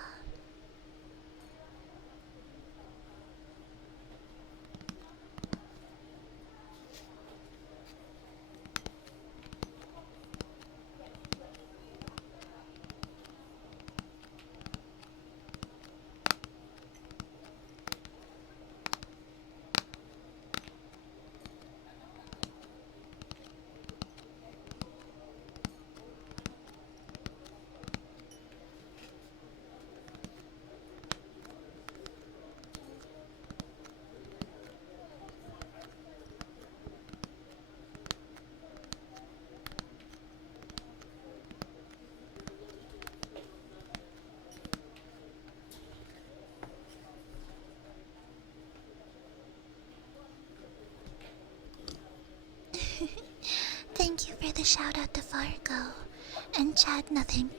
Thank you for the shout out to Fargo. And Chad, nothing.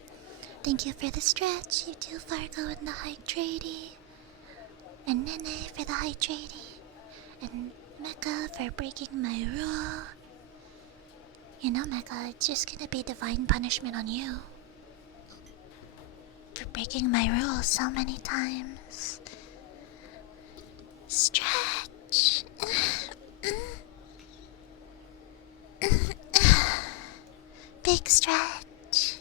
Thank you for the stretch, you too, Fargo, and the hydraty. And Nene for the hydraty. And Mecca for breaking my rule. You know, Mecca, it's just gonna be divine punishment on you. For breaking my rule so many times. Stretch. Big stretch.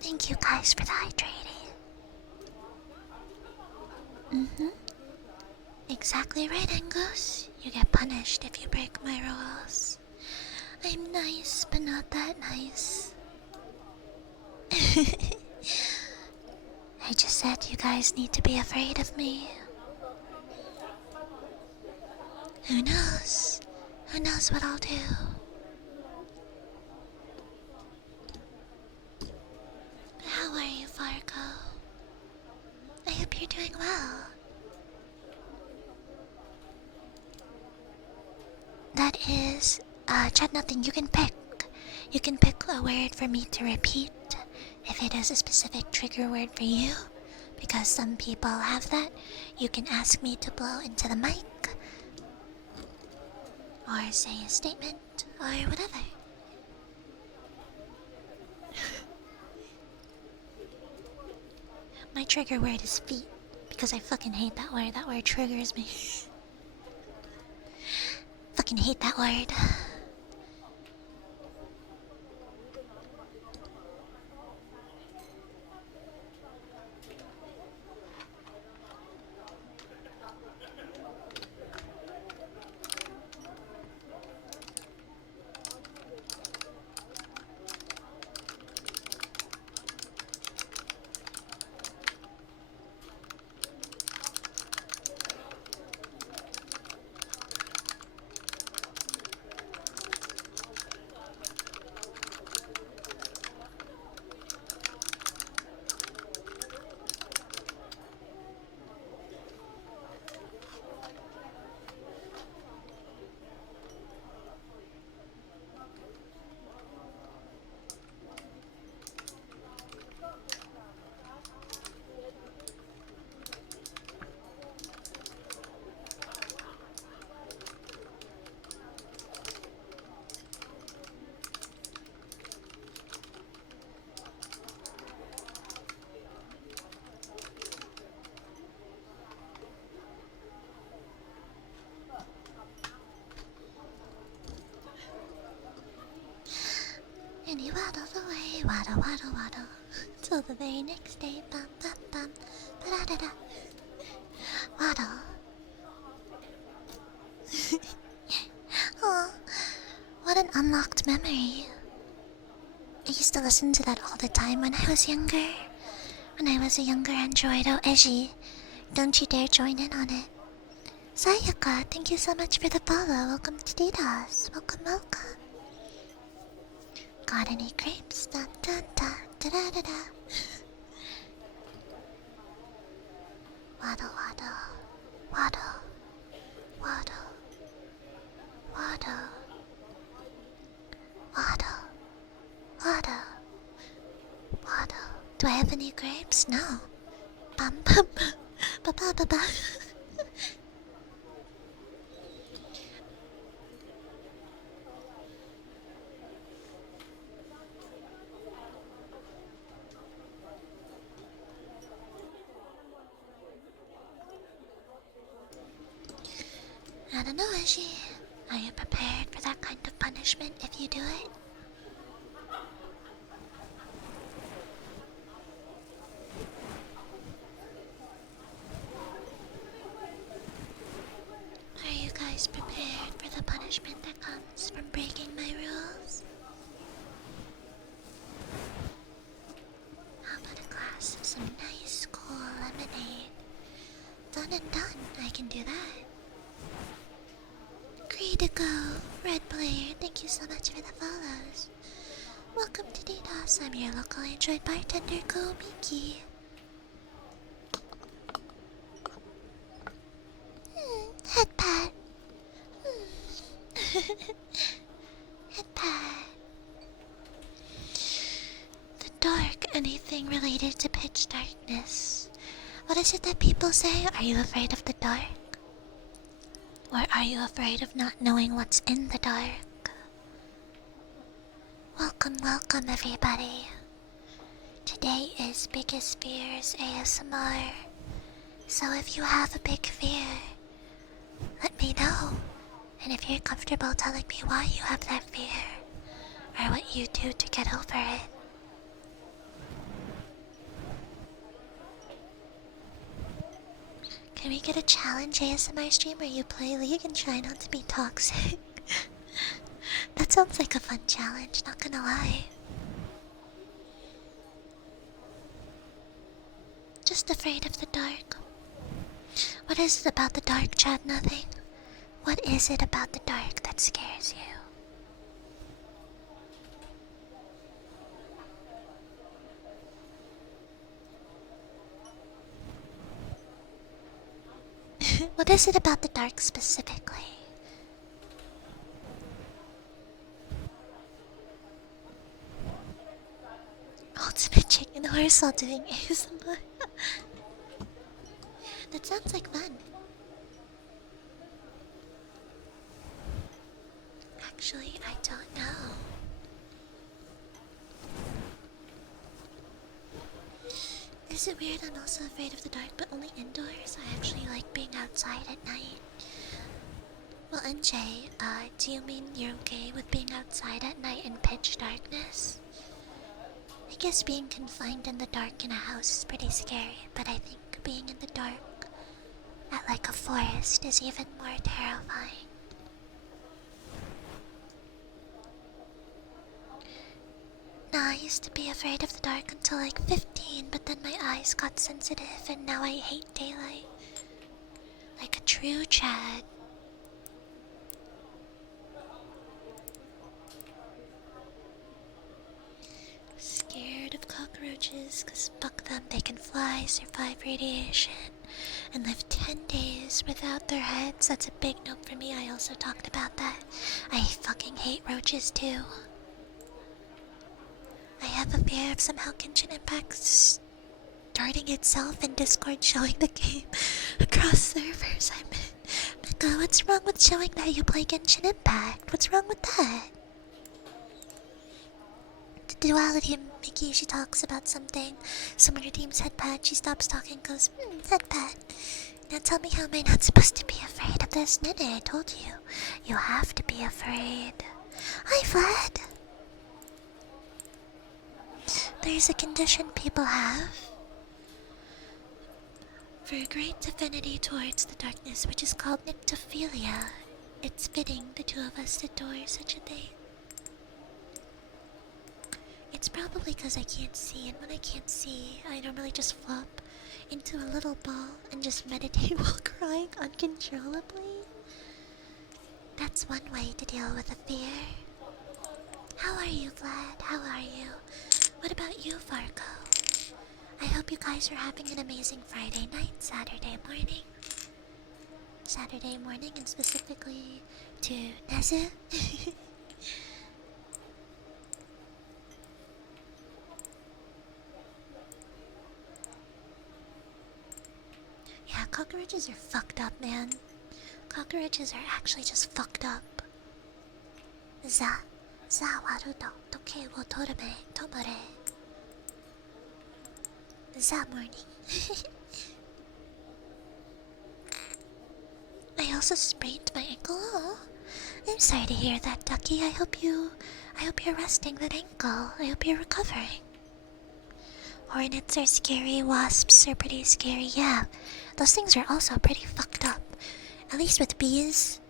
Thank you guys for the hydrating. Exactly right, Angus. You get punished if you break my rules. I'm nice, but not that nice. I just said you guys need to be afraid of me. Who knows? Who knows what I'll do? How are you, Fargo? I hope you're doing well. That is, chat nothing. You can pick. You can pick a word for me to repeat if it is a specific trigger word for you. Because some people have that. You can ask me to blow into the mic. Or say a statement. Or whatever. My trigger word is feet. Because I fucking hate that word. That word triggers me. Fucking hate that word. And he waddles away, waddle, waddle, waddle. Till the very next day, bum, bum, bum, da da da. Waddle. Oh, what an unlocked memory. I used to listen to that all the time when I was younger. When I was a younger android. Oh, Eji, don't you dare join in on it. Sayaka, thank you so much for the follow. Welcome to DDoS. Welcome, welcome. Got any grapes? Dun dun dun da da da da. Waddle, waddle, waddle, waddle, waddle, waddle, waddle, waddle. Do I have any grapes? No. Bum bum ba ba ba ba. I don't know, Ashi. Are you prepared for that kind of punishment if you do it? Are you guys prepared for the punishment that comes from breaking my rules? How about a glass of some nice cool lemonade? Done and done, I can do that. Agree to go, Red Player, thank you so much for the follows. Welcome to DDoS, I'm your local android bartender, Go Miki. Head pat. Head pat. The dark, anything related to pitch darkness. What is it that people say? Are you afraid of the dark? Or are you afraid of not knowing what's in the dark? Welcome, welcome everybody. Today is Biggest Fears ASMR. So if you have a big fear, let me know. And if you're comfortable telling me why you have that fear, or what you do to get over it. Can we get a challenge ASMR stream where you play League and try not to be toxic? That sounds like a fun challenge, not gonna lie. Just afraid of the dark. What is it about the dark, Chad? Nothing. What is it about the dark that scares you? What is it about the dark specifically? Ultimate chicken horse while doing ASMR. That sounds like fun. Actually, I don't know. Is it weird I'm also afraid of the dark but only indoors? I actually like being outside at night. Well, NJ, do you mean you're okay with being outside at night in pitch darkness? I guess being confined in the dark in a house is pretty scary, but I think being in the dark at like a forest is even more terrifying. No, I used to be afraid of the dark until like 15, but then my eyes got sensitive and now I hate daylight. Like a true Chad. Scared of cockroaches, cause fuck them, they can fly, survive radiation, and live 10 days without their heads. That's a big note for me, I also talked about that. I fucking hate roaches too. I have a fear of somehow Genshin Impact starting itself in Discord showing the game across servers. I'm like, what's wrong with showing that you play Genshin Impact? What's wrong with that? The duality of Mickey, she talks about something. Someone redeems headpad, she stops talking, goes, headpad. Now tell me, how am I not supposed to be afraid of this? Nene, I told you. You have to be afraid. Hi, Vlad. there's a condition people have for a great affinity towards the darkness, which is called nyctophilia. It's fitting the two of us adore such a thing. It's probably because I can't see, and when I can't see, I normally just flop into a little ball and just meditate while crying uncontrollably. That's one way to deal with a fear. How are you, Vlad? How are you? What about you, Farco? I hope you guys are having an amazing Friday night, Saturday morning. Saturday morning, and specifically to Nezu. Yeah, cockroaches are fucked up, man. Cockroaches are actually just fucked up. Za waru to toke wo torame tomore. Za morning. I also sprained my ankle. Oh, I'm sorry to hear that, Ducky. I hope you're resting that ankle. I hope you're recovering. Hornets are scary, wasps are pretty scary, yeah. Those things are also pretty fucked up. At least with bees,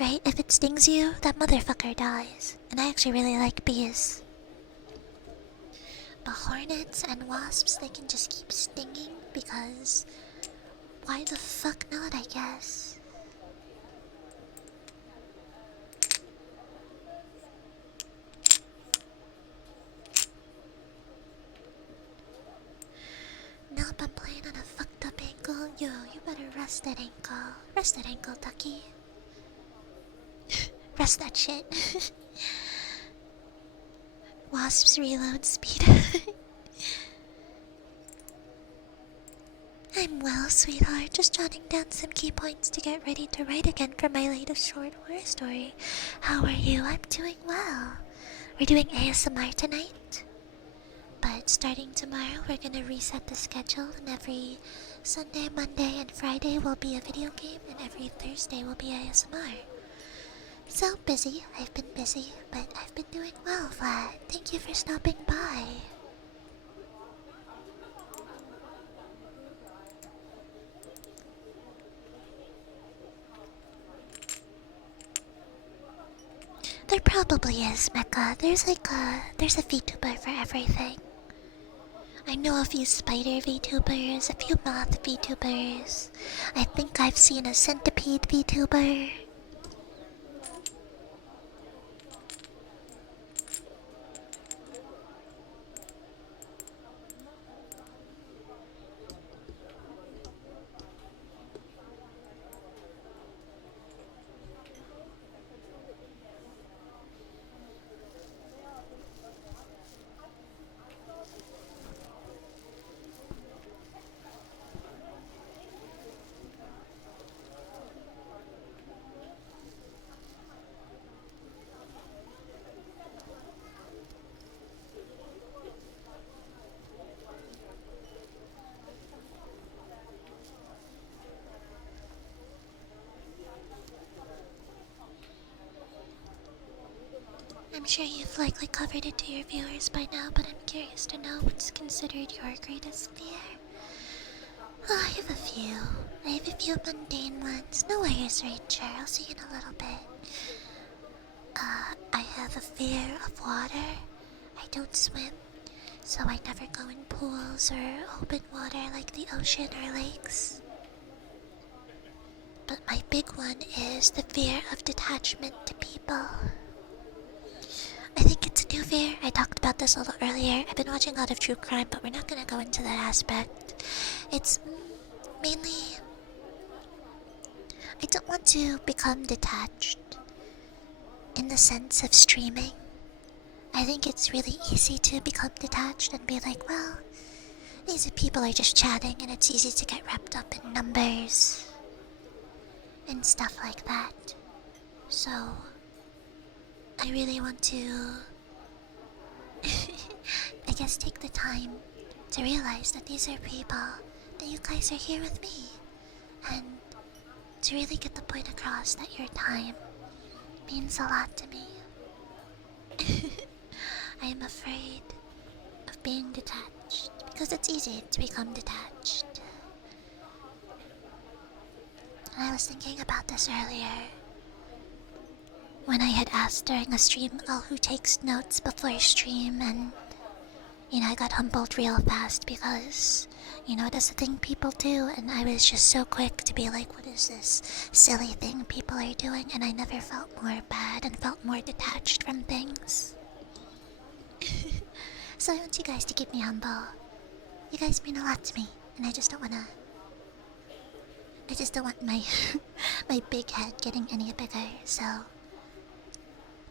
right? If it stings you, that motherfucker dies. And I actually really like bees. But hornets and wasps, they can just keep stinging because why the fuck not, I guess. Nope, I'm playing on a fucked up ankle. Yo, you better rest that ankle. Rest that ankle, Ducky. Rest that shit. Wasps reload speed. I'm well, sweetheart. Just jotting down some key points to get ready to write again for my latest short horror story. How are you? I'm doing well. We're doing ASMR tonight. But starting tomorrow, we're gonna reset the schedule, and every Sunday, Monday, and Friday will be a video game, and every Thursday will be ASMR. So busy. I've been busy, but I've been doing well, Vlad. Thank you for stopping by. There probably is, Mecha. There's a VTuber for everything. I know a few spider VTubers, a few moth VTubers. I think I've seen a centipede VTuber. I'm sure you've likely covered it to your viewers by now, but I'm curious to know what's considered your greatest fear. Oh, I have a few. I have a few mundane ones. No worries, Ranger. I'll see you in a little bit. I have a fear of water. I don't swim, so I never go in pools or open water like the ocean or lakes. But my big one is the fear of detachment to people. I think it's a new fear. I talked about this a little earlier. I've been watching a lot of true crime, but we're not gonna go into that aspect. It's mainly I don't want to become detached in the sense of streaming. I think it's really easy to become detached and be like, well, these people are just chatting, and it's easy to get wrapped up in numbers and stuff like that. So I really want to I guess take the time to realize that these are people, that you guys are here with me, and to really get the point across that your time means a lot to me. I am afraid of being detached, because it's easy to become detached. I was thinking about this earlier when I had asked during a stream, oh, who takes notes before a stream, and I got humbled real fast because, that's the thing people do, and I was just so quick to be like, what is this silly thing people are doing? And I never felt more bad and felt more detached from things. So I want you guys to keep me humble. You guys mean a lot to me, and I just don't want my my big head getting any bigger. So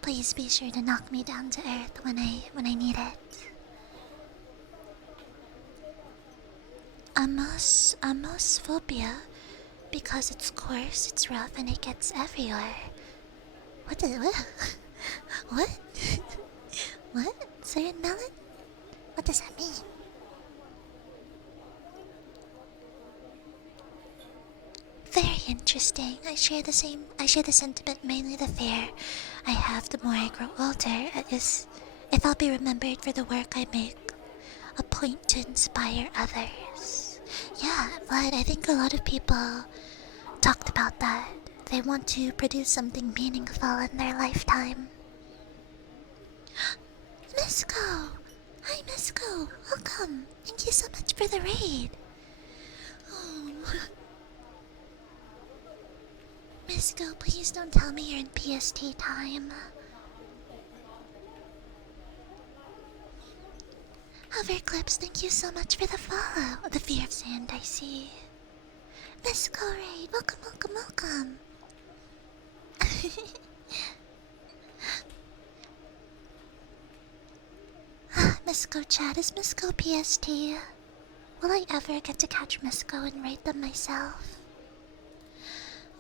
please be sure to knock me down to earth when I need it. Amosphobia, because it's coarse, it's rough, and it gets everywhere. What? What? What? Sir Melon? What does that mean? Very interesting. I share the sentiment, mainly the fear I have the more I grow older, is if I'll be remembered for the work I make, a point to inspire others. Yeah, but I think a lot of people talked about that. They want to produce something meaningful in their lifetime. Misco! Hi, Misco! Welcome! Thank you so much for the raid. Oh. Misco, please don't tell me you're in PST time. Hoverclips, thank you so much for the follow. The Fear of Sand, I see. Misco raid, welcome, welcome, welcome. Misco chat, is Misco PST? Will I ever get to catch Misco and raid them myself?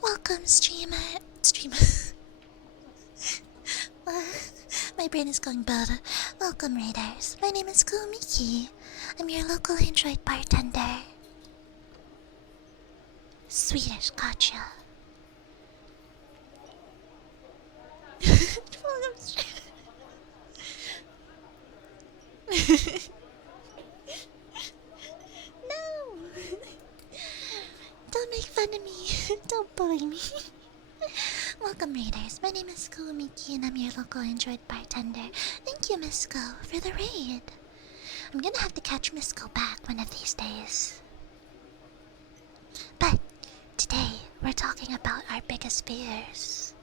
Welcome, streamer. My brain is going bad. Welcome, raiders. My name is Kumiki. I'm your local Android bartender. Swedish, gotcha. No! Don't make fun of me. Don't bully me. Welcome, raiders. My name is Kumiki, and I'm your local Android bartender. Thank you, Misco, for the raid. I'm gonna have to catch Misco back one of these days. But today, we're talking about our biggest fears.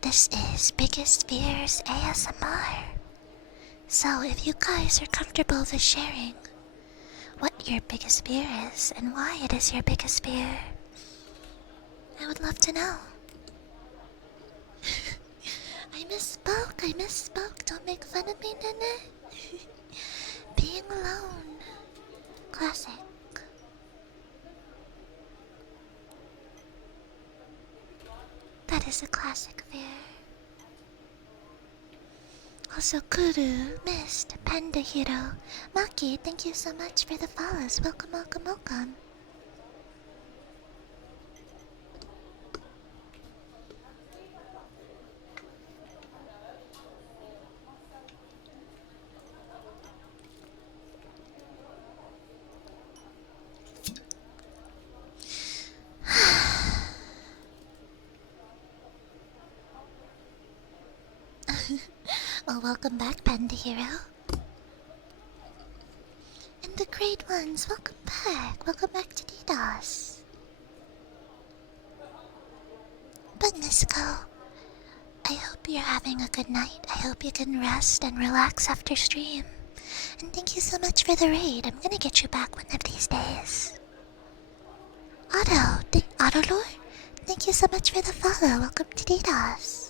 This is Biggest Fears ASMR. So if you guys are comfortable with sharing what your biggest fear is and why it is your biggest fear, I would love to know. I misspoke. Don't make fun of me, Nene. Being alone. Classic. That is a classic fear. Also, Kuru, Mist, Panda Hero, Maki, thank you so much for the follows. Welcome, welcome, welcome. Well, welcome back, Panda Hero. And the great ones, welcome back. Welcome back to DDoS. But Misco, I hope you're having a good night. I hope you can rest and relax after stream. And thank you so much for the raid. I'm gonna get you back one of these days. Autolore, thank you so much for the follow. Welcome to DDoS.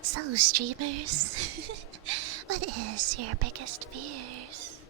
So, streamers, what is your biggest fears?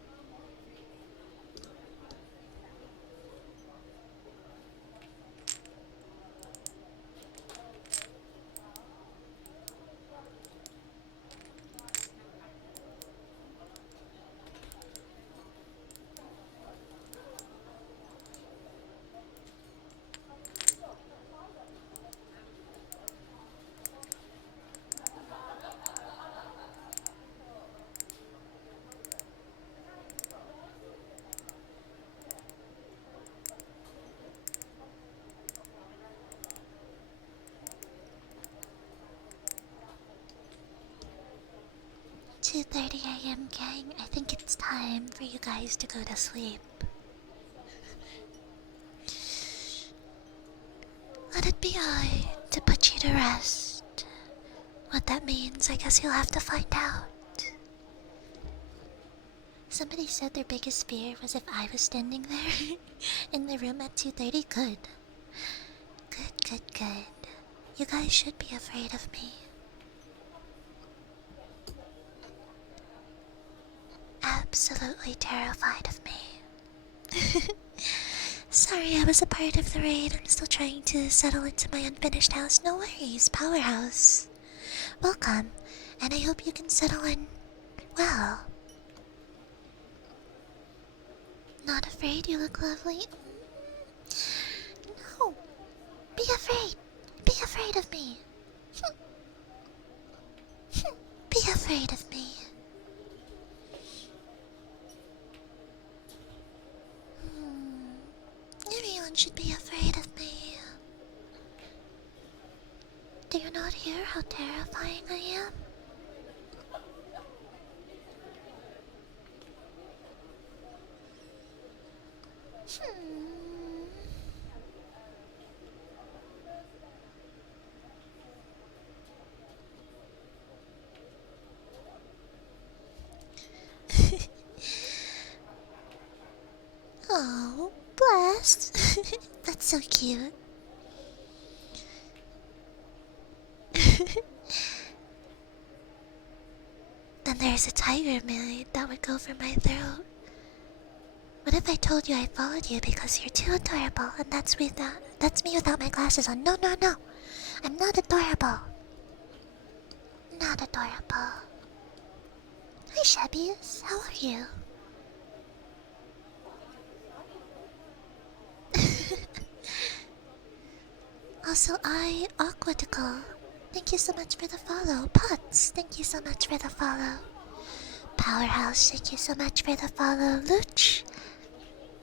2:30 a.m., gang. I think it's time for you guys to go to sleep. Let it be I to put you to rest. What that means, I guess you'll have to find out. Somebody said their biggest fear was if I was standing there in the room at 2:30. Good. Good, good, good. You guys should be afraid of me. Absolutely terrified of me. Sorry, I was a part of the raid. I'm still trying to settle into my unfinished house. No worries, Powerhouse. Welcome, and I hope you can settle in well. Not afraid? You look lovely. No. Be afraid. Be afraid of me. Be afraid of me. Everyone should be afraid of me. Do you not hear how terrifying I am? Oh, bless. That's so cute. Then there's a tiger maid that would go for my throat. What if I told you I followed you because you're too adorable and that's me without my glasses on? No, no, no. I'm not adorable. Not adorable. Hi, Shabbies. How are you? Also, Aquatical. Thank you so much for the follow. Putz, thank you so much for the follow. Powerhouse, thank you so much for the follow. Luch.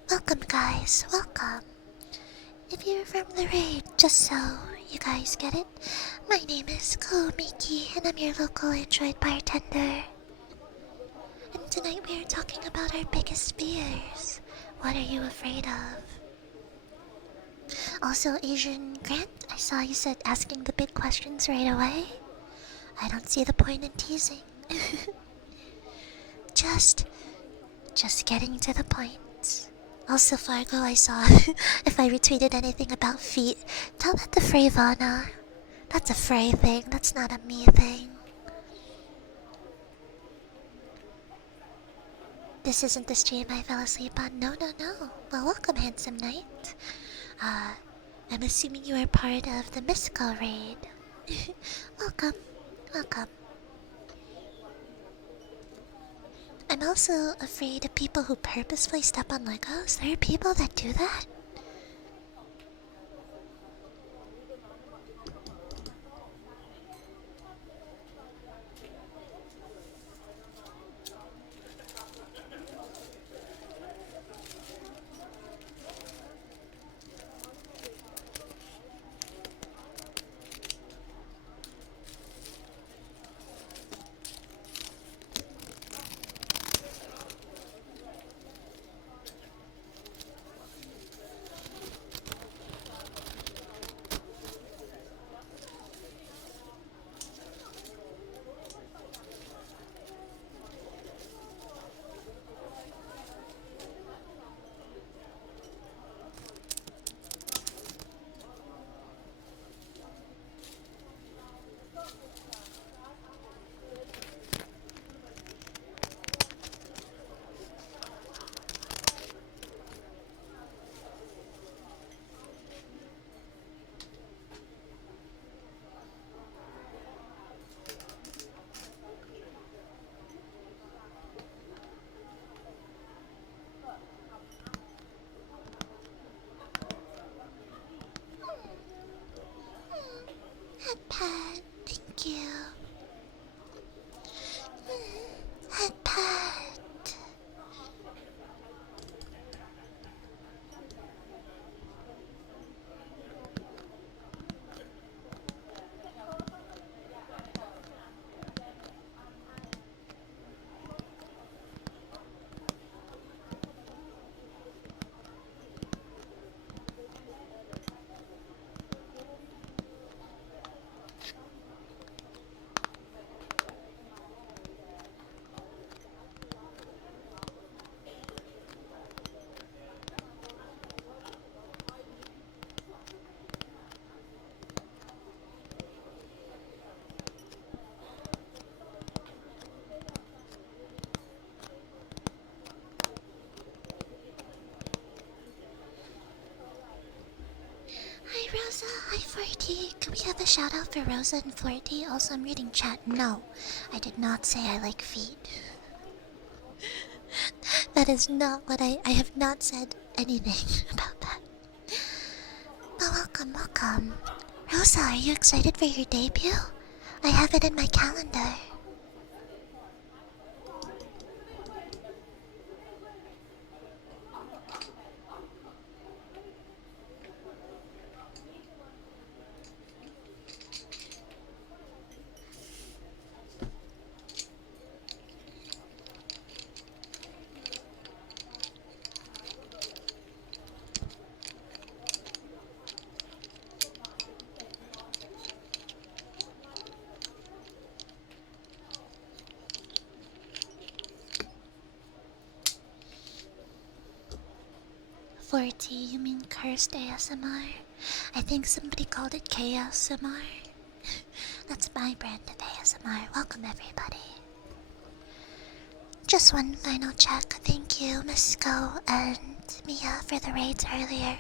Welcome, guys. Welcome. If you're from the raid, just so you guys get it, my name is Komiki, and I'm your local Android bartender. And tonight we are talking about our biggest fears. What are you afraid of? Also, Asian Grant, I saw you said asking the big questions right away. I don't see the point in teasing. just getting to the point. Also, Fargo, I saw if I retweeted anything about feet, tell that to Freyvana. That's a Frey thing, that's not a me thing. This isn't the stream I fell asleep on. No, no, no. Well, welcome, handsome knight. I'm assuming you are part of the mystical raid. Welcome, welcome. I'm also afraid of people who purposefully step on Legos. There are people that do that. Head pad, thank you. Head pad. Rosa, hi Forty. Can we have a shout out for Rosa and Forty? Also, I'm reading chat. No, I did not say I like feet. That is not what I have not said anything about that. But welcome, welcome. Rosa, are you excited for your debut? I have it in my calendar. 40, you mean cursed ASMR? I think somebody called it KSMR. That's my brand of ASMR. Welcome, everybody. Just one final check. Thank you, Miss Go and Mia, for the raids earlier.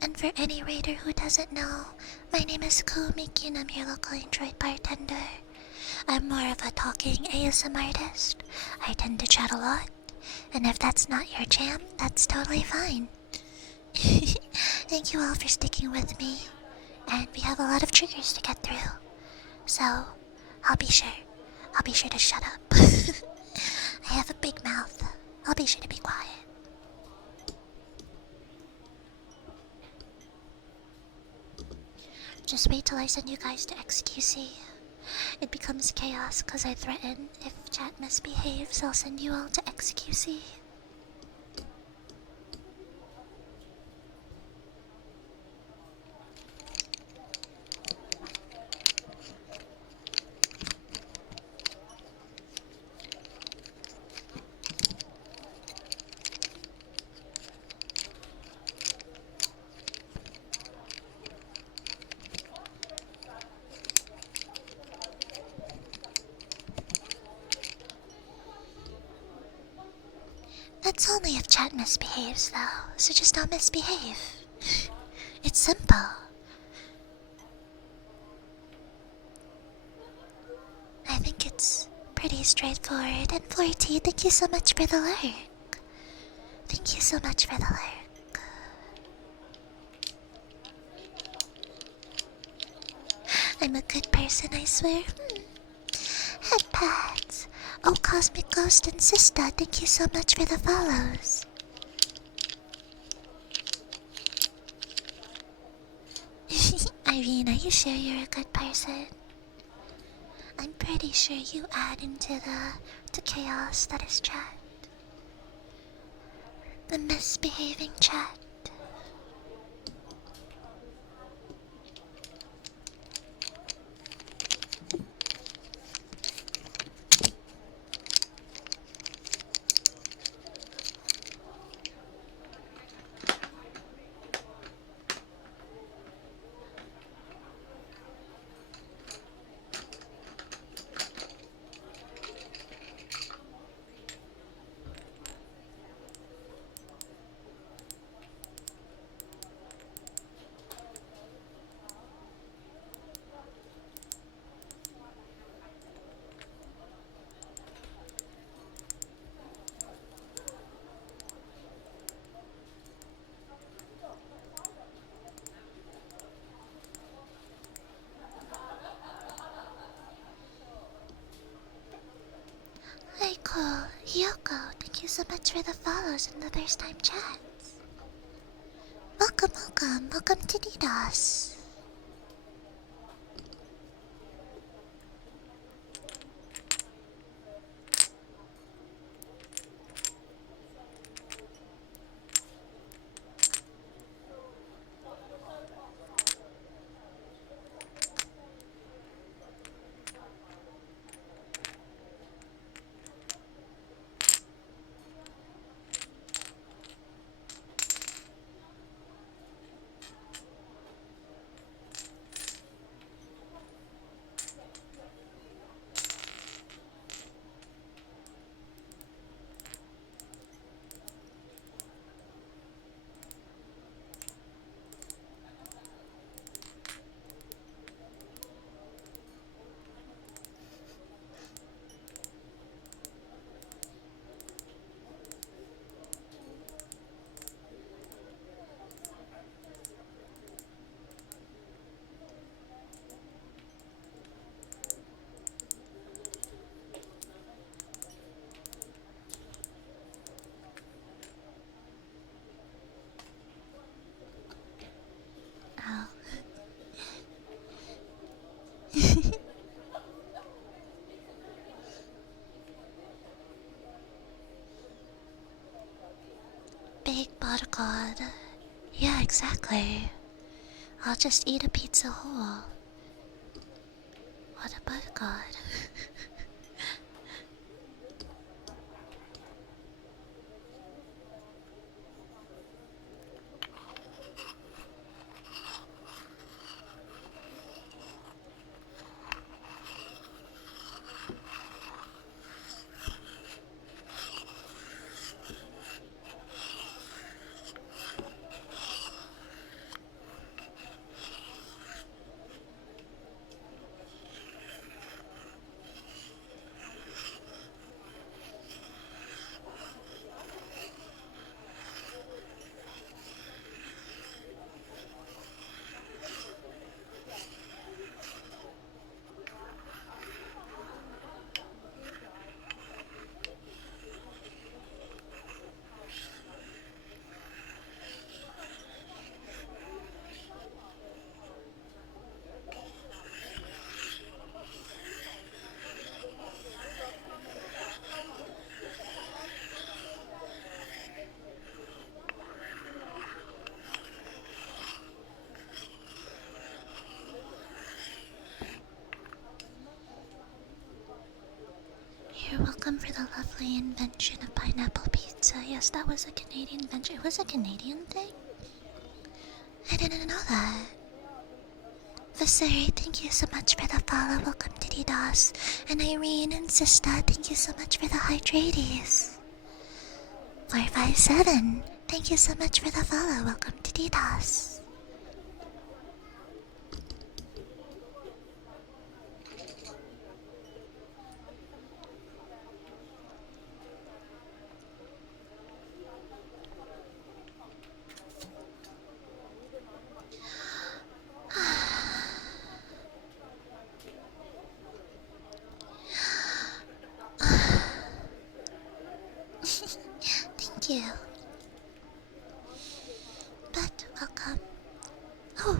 And for any raider who doesn't know, my name is Kumiki and I'm your local Android bartender. I'm more of a talking ASMR artist. I tend to chat a lot. And if that's not your jam, that's totally fine. Thank you all for sticking with me. And we have a lot of triggers to get through. So, I'll be sure to shut up. I have a big mouth. I'll be sure to be quiet. Just wait till I send you guys to XQC. It becomes chaos because I threaten if chat misbehaves, I'll send you all to XQC. That's only if chat misbehaves, though, so just don't misbehave. It's simple. I think it's pretty straightforward. And Flirty, thank you so much for the lurk. Thank you so much for the lurk. I'm a good person, I swear. Headpads. Oh, Cosmic Ghost and Sista, thank you so much for the follows. Irene, are you sure you're a good person? I'm pretty sure you add into the chaos that is chat. The misbehaving chat. Aiko, Hyoko, thank you so much for the follows and the first time chats. Welcome, welcome, welcome to DDoS. just eat a pizza whole. What about God? You're welcome for the lovely invention of pineapple pizza. Yes, that was a Canadian invention. It was a Canadian thing? I didn't know that. Vasari, thank you so much for the follow. Welcome to DDoS. And Irene and Sista, thank you so much for the hydrates. 457, thank you so much for the follow. Welcome to DDoS. Thank you. But welcome. Oh,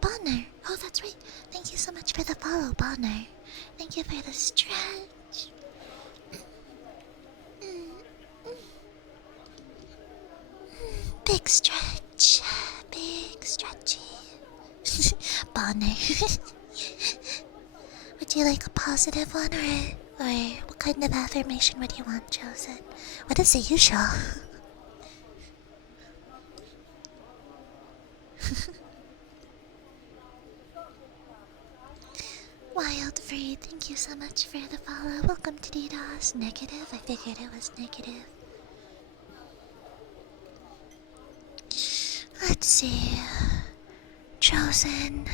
Bonner. Oh, that's right. Thank you so much for the follow, Bonner. Thank you for the stretch. Big stretch. Big stretchy. Bonner. Would you like a positive one or what kind of affirmation would you want, Chosen? What is the usual? Wild Free, thank you so much for the follow. Welcome to DDoS. Negative? I figured it was negative. Let's see. Chosen.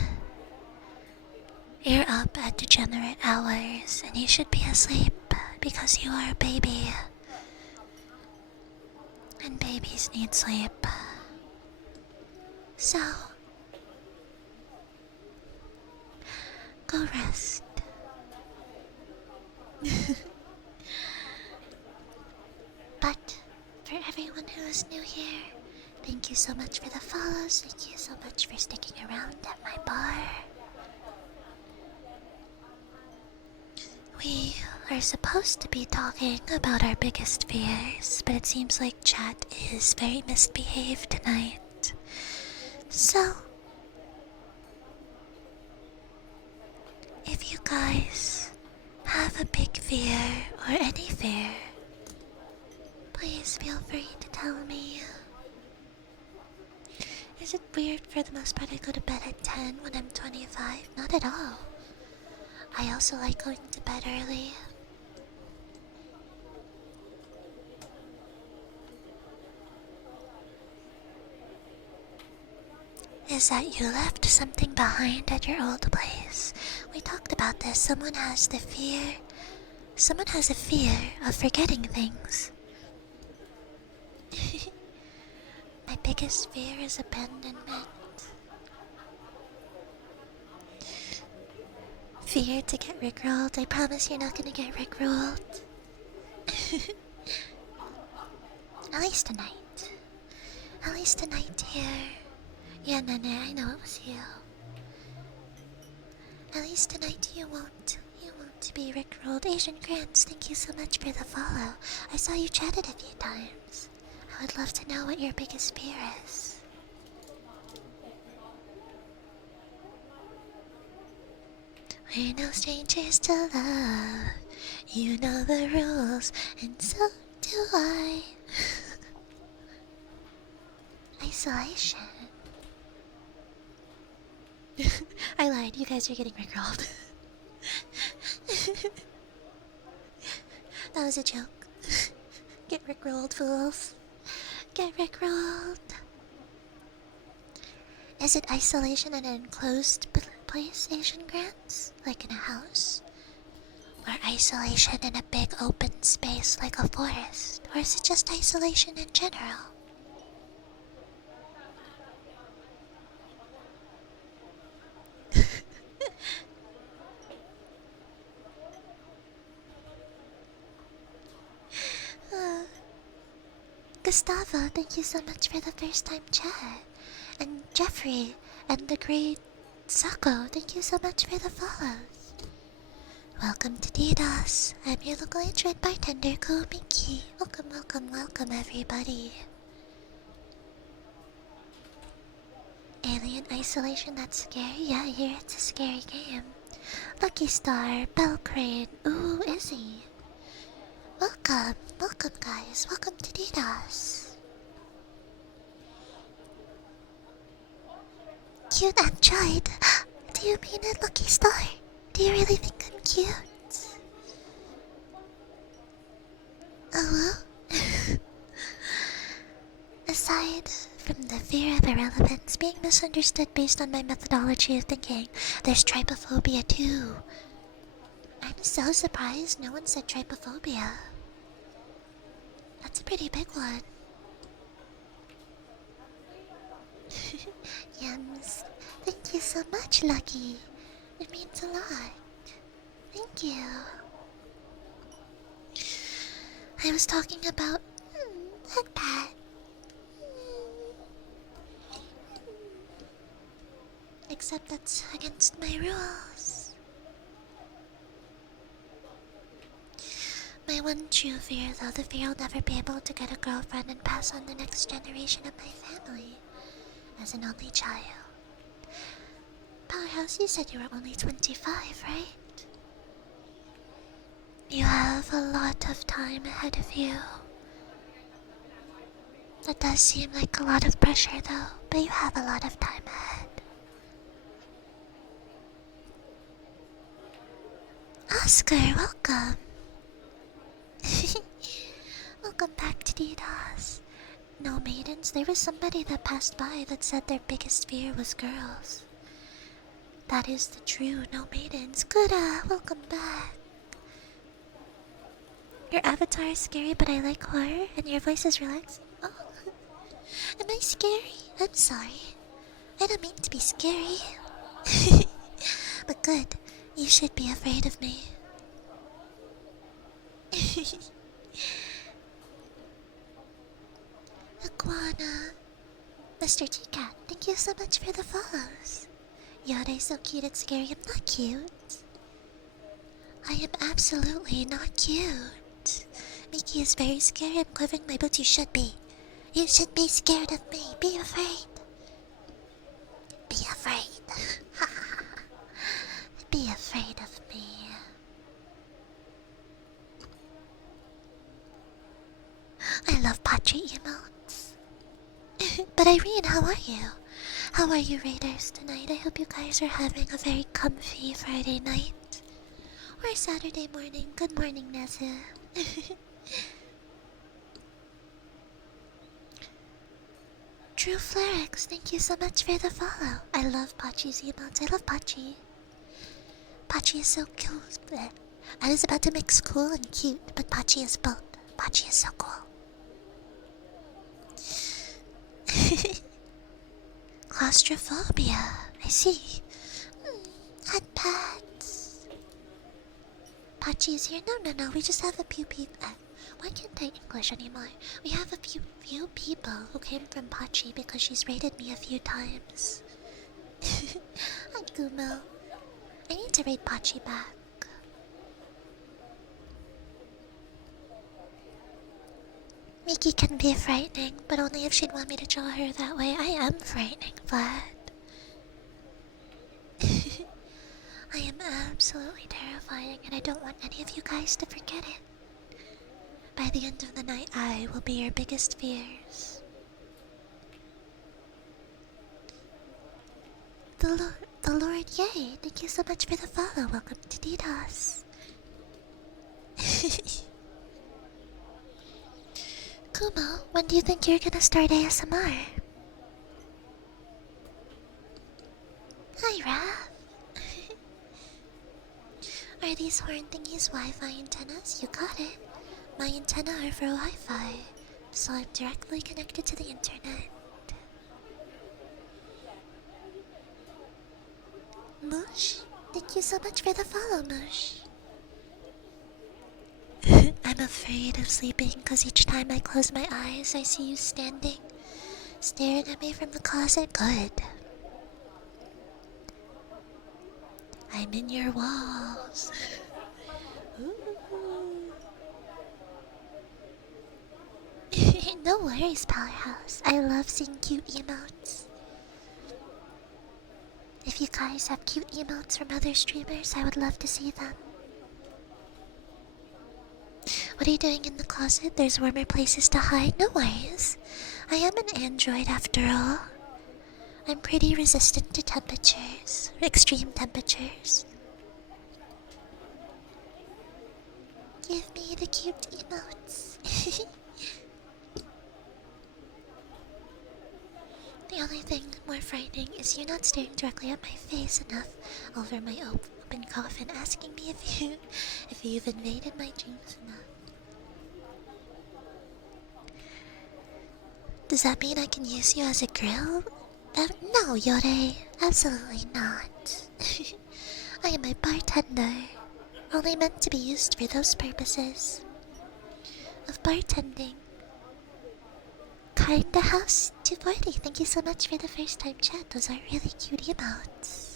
You're up at degenerate hours and you should be asleep because you are a baby. And babies need sleep. So, go rest. But for everyone who is new here, thank you so much for the follows. Thank you so much for sticking around at my bar. We are supposed to be talking about our biggest fears, but it seems like chat is very misbehaved tonight. So, if you guys have a big fear or any fear, please feel free to tell me. Is it weird for the most part I go to bed at 10 when I'm 25? Not at all. I also like going to bed early. Is that you left something behind at your old place? We talked about this. Someone has a fear of forgetting things. My biggest fear is abandonment. Fear to get rickrolled. I promise you're not gonna get rickrolled. At least tonight. At least tonight here. Yeah, Nene, I know it was you. At least tonight you won't be rickrolled. Asian Grants, thank you so much for the follow. I saw you chatted a few times. I would love to know what your biggest fear is. We're no strangers to love. You know the rules, and so do I. Isolation. I lied, you guys are getting rickrolled. That was a joke. Get rickrolled, fools. Get rickrolled. Is it isolation in an enclosed place, Asian Grants? Like in a house? Or isolation in a big open space like a forest? Or is it just isolation in general? uh, Gustavo, thank you so much for the first time chat. And Jeffrey, and the great Sako, thank you so much for the follows. Welcome to DDoS. I'm your local internet bartender, Komiki. Welcome, welcome, welcome, everybody. Alien Isolation, that's scary. Yeah, I hear it's a scary game. Lucky Star, Belgrade, ooh, Izzy. Welcome, welcome, guys. Welcome to DDoS. Cute android. Do you mean it, Lucky Star? Do you really think I'm cute? Oh well. Aside from the fear of irrelevance being misunderstood based on my methodology of thinking, there's trypophobia too. I'm so surprised no one said trypophobia. That's a pretty big one. Yums. Thank you so much, Lucky. It means a lot. Thank you. I was talking about that. Except that's against my rules. My one true fear, though, the fear I'll never be able to get a girlfriend and pass on the next generation of my family as an only child. Powerhouse, you said you were only 25, right? You have a lot of time ahead of you. That does seem like a lot of pressure, though, but you have a lot of time ahead. Oscar, welcome. Welcome back to DDoS. No maidens, there was somebody that passed by that said their biggest fear was girls. That is the true no maidens. Kuda, welcome back. Your avatar is scary, but I like horror, and your voice is relaxing. Oh, am I scary? I'm sorry. I don't mean to be scary. But good, you should be afraid of me. Iguana. Mr. T-Cat, thank you so much for the follows. Yode's so cute and scary. I'm not cute. I am absolutely not cute. Mickey is very scary. I'm quivering my boots. You should be. You should be scared of me. Be afraid. Be afraid. Be afraid of me. I love Patri emotes. But Irene, how are you? How are you, Raiders, tonight? I hope you guys are having a very comfy Friday night. Or Saturday morning. Good morning, Nezu. True Flarix, thank you so much for the follow. I love Pachi's emotes. I love Pachi. Pachi is so cute. I was about to mix cool and cute, but Pachi is both. Pachi is so cool. Claustrophobia. I see. Hot pats. Pachi is here. No. We just have a few people. Why can't I English anymore? We have a few people who came from Pachi because she's raided me a few times. Hi, Gumo. I need to raid Pachi back. Miki can be frightening, but only if she'd want me to draw her that way. I am frightening, Vlad. I am absolutely terrifying, and I don't want any of you guys to forget it. By the end of the night, I will be your biggest fears. The Lord Yay, thank you so much for the follow. Welcome to DDoS. Kumo, when do you think you're gonna start ASMR? Hi, Raph. Are these horn thingies Wi-Fi antennas? You got it. My antenna are for Wi-Fi, so I'm directly connected to the internet. Moosh, thank you so much for the follow, Moosh. I'm afraid of sleeping because each time I close my eyes, I see you standing, staring at me from the closet. Good. I'm in your walls. No worries, Powerhouse. I love seeing cute emotes. If you guys have cute emotes from other streamers, I would love to see them. What are you doing in the closet? There's warmer places to hide. No worries. I am an android after all. I'm pretty resistant to temperatures, extreme temperatures. Give me the cute emotes. The only thing more frightening is you not staring directly at my face enough over my open coffin, asking me if you've invaded my dreams enough. Does that mean I can use you as a grill? No, Yore, absolutely not. I am a bartender, only meant to be used for those purposes of bartending. Kinda House 240, thank you so much for the first time chat. Those are really cute emotes.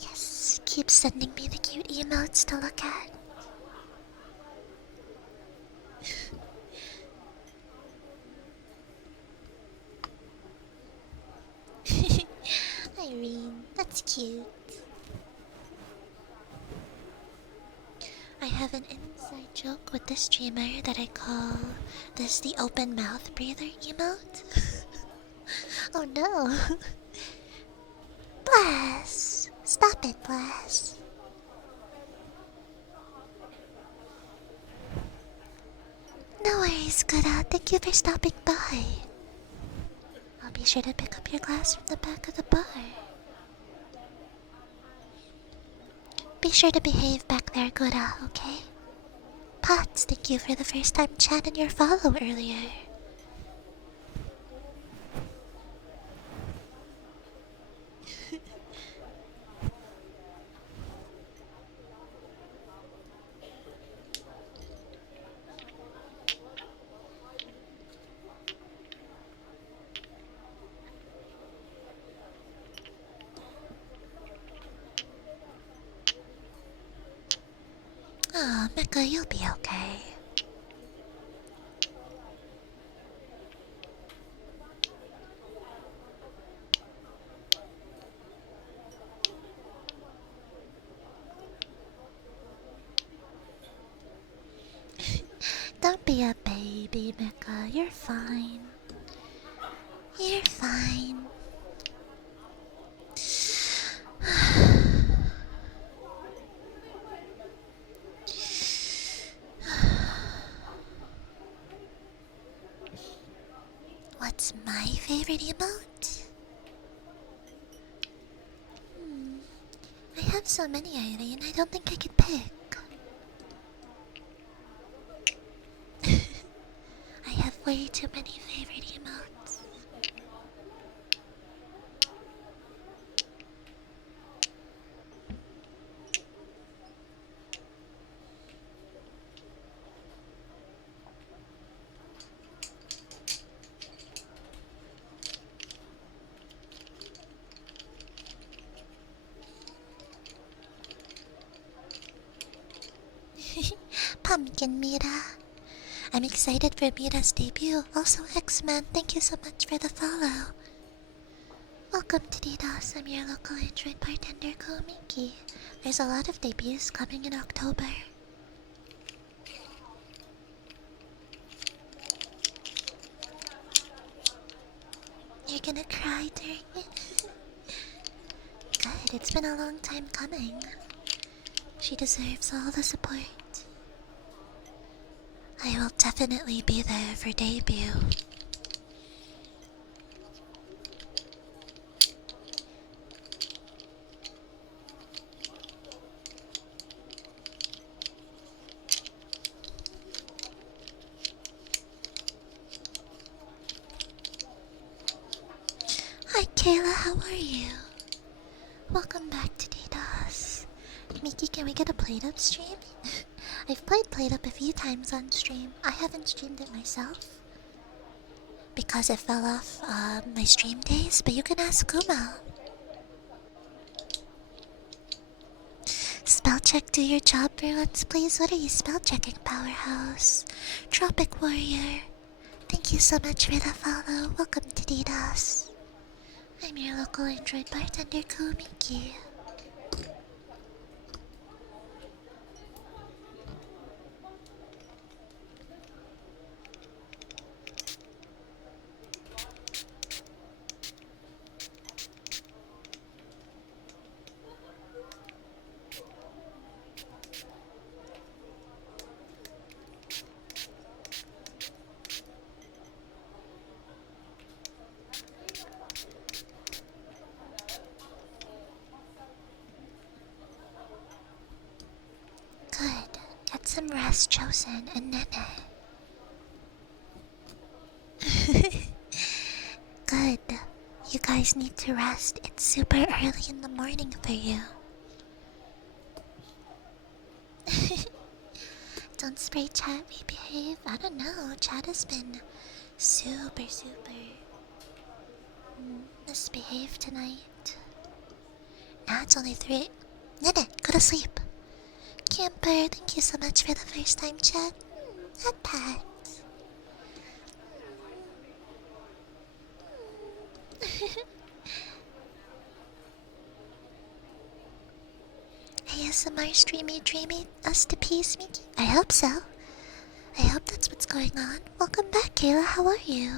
Yes, keep sending me the cute emotes to look at. Irene, that's cute. I have an inside joke with this streamer that I call this the open mouth breather emote. Oh no. Bless! Stop it, Bless. No worries, Kuda. Thank you for stopping by. I'll be sure to pick up your glass from the back of the bar. Be sure to behave back there, Kuda, okay? Potts, thank you for the first time chat and your follow earlier. Oh, Mecha, you'll be okay. Don't be a baby, Mecha. You're fine. You're fine. What's my favorite emote? I have so many, Irene. I don't think I could pick. I have way too many favorite emotes. Pumpkin Mira. I'm excited for Mira's debut. Also, X-Man, thank you so much for the follow. Welcome to DDoS. I'm your local Android bartender, Komiki. There's a lot of debuts coming in October. You're gonna cry during it? Good, it's been a long time coming. She deserves all the support. I will definitely be there for debut. Hi Kayla, how are you? Welcome back to DDoS. Miki, can we get a Plate Up stream? I've played Plate Up a few times on stream. I haven't streamed it myself because it fell off my stream days, but you can ask Kuma. Spell check, do your job for once, please. What are you spell checking, Powerhouse? Tropic Warrior. Thank you so much for the follow. Welcome to DDoS. I'm your local Android bartender, Kumiki. Good. Get some rest, Chosen and Nene. Good. You guys need to rest. It's super early in the morning for you. Don't spray chat, we behave. I don't know. Chat has been super misbehaved tonight. Now it's only 3. Nene, go to sleep. Camper, thank you so much for the first time chat. At Pat. ASMR streamy dreamy us to peace, Mickey? I hope so. I hope that's what's going on. Welcome back, Kayla. How are you?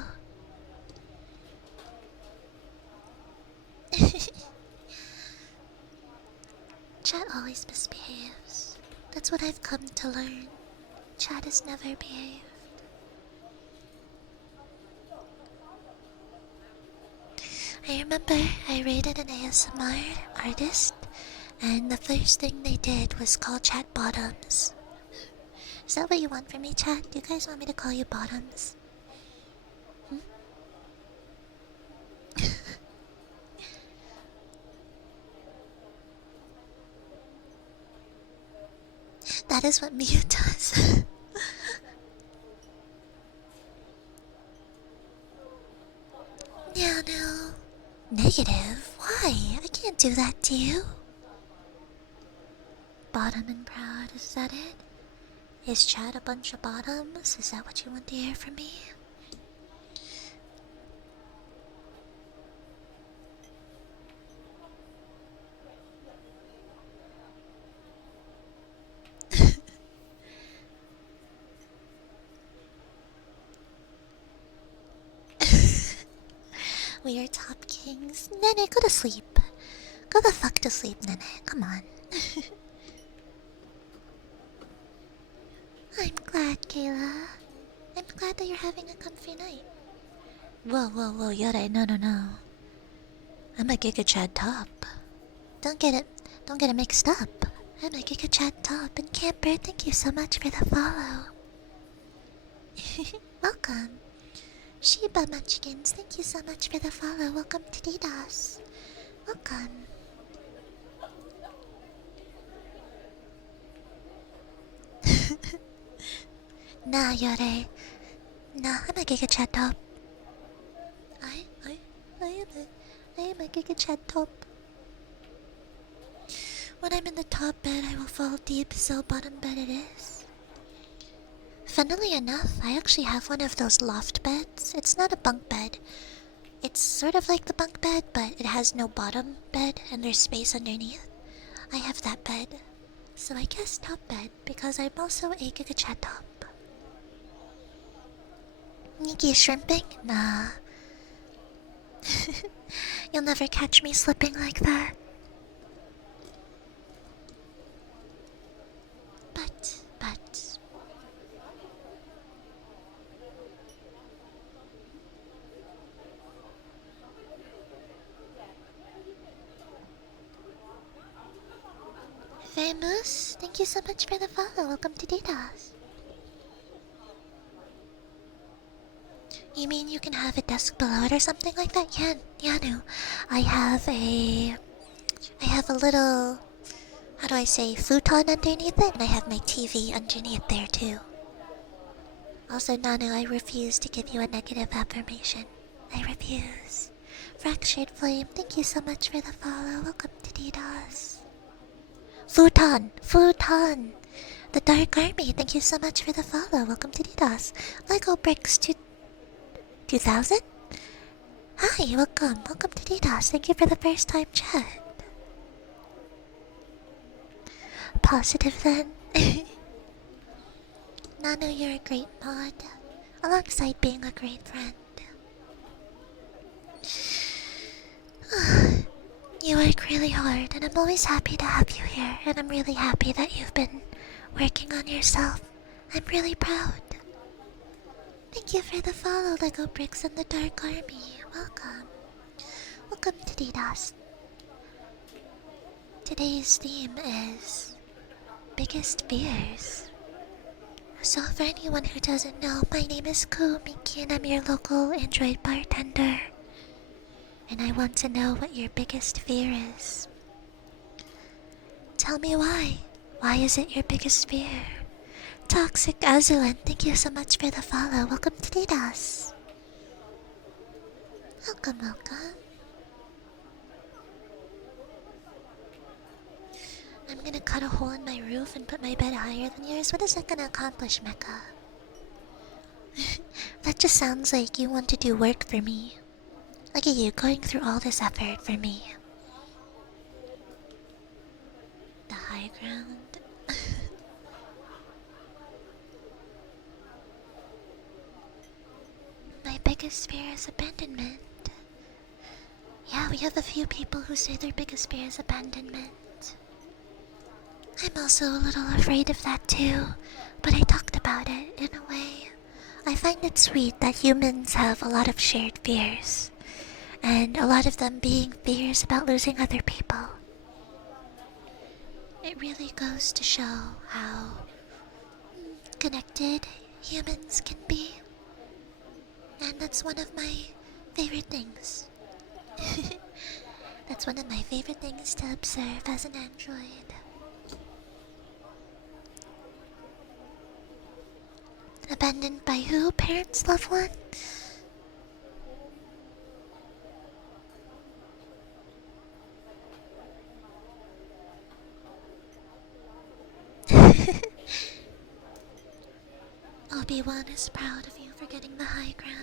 Chat always misbehaves. That's what I've come to learn. Chat has never behaved. I remember I rated an ASMR artist, and the first thing they did was call chat bottoms. Is that what you want from me, chat? Do you guys want me to call you bottoms? That is what Mia does. No. Negative? Why? I can't do that to you. Bottom and proud, is that it? Is chat a bunch of bottoms? Is that what you want to hear from me? We are top kings. Nene, go to sleep. Go the fuck to sleep, Nene. Come on. I'm glad, Kayla. I'm glad that you're having a comfy night. Whoa, Yore, no. I'm a Giga Chad top. Don't get it mixed up. I'm a Giga Chad top, and Camper, thank you so much for the follow. Welcome. Shiba Munchkins, thank you so much for the follow. Welcome to DDoS. Welcome. Nah, Yore. Nah, I'm a Giga Chad top. I am a Giga Chad top. When I'm in the top bed, I will fall deep, so bottom bed it is. Funnily enough, I actually have one of those loft beds. It's not a bunk bed. It's sort of like the bunk bed, but it has no bottom bed and there's space underneath. I have that bed. So I guess top bed, because I'm also a Gigachat top. Nikki shrimping? Nah. You'll never catch me slipping like that. But. Famous, thank you so much for the follow. Welcome to DDoS. You mean you can have a desk below it or something like that? Yeah, Yanu. I have a little, how do I say, futon underneath it, and I have my TV underneath there too. Also, Nanu, I refuse to give you a negative affirmation. I refuse. Fractured Flame, thank you so much for the follow. Welcome to DDoS. Futon! The Dark Army, thank you so much for the follow. Welcome to DDoS. Lego Bricks 2000? Hi, welcome to DDoS. Thank you for the first time chat. Positive then. Nano, you're a great mod, alongside being a great friend. You work really hard, and I'm always happy to have you here, and I'm really happy that you've been working on yourself. I'm really proud. Thank you for the follow, Lego Bricks and the Dark Army. Welcome. Welcome to DDoS. Today's theme is biggest fears. So for anyone who doesn't know, my name is Miki and I'm your local Android bartender. And I want to know what your biggest fear is. Tell me why. Why is it your biggest fear? Toxic Azulan, thank you so much for the follow. Welcome to DDoS. Welcome. I'm gonna cut a hole in my roof and put my bed higher than yours. What is that gonna accomplish, Mecha? That just sounds like you want to do work for me. Look at you going through all this effort for me. The high ground. My biggest fear is abandonment. Yeah, we have a few people who say their biggest fear is abandonment. I'm also a little afraid of that too, but I talked about it in a way. I find it sweet that humans have a lot of shared fears, and a lot of them being fears about losing other people. It really goes to show how connected humans can be, and that's one of my favorite things. That's one of my favorite things to observe as an android. Abandoned by who? Parents, loved ones? Obi-Wan is proud of you for getting the high ground.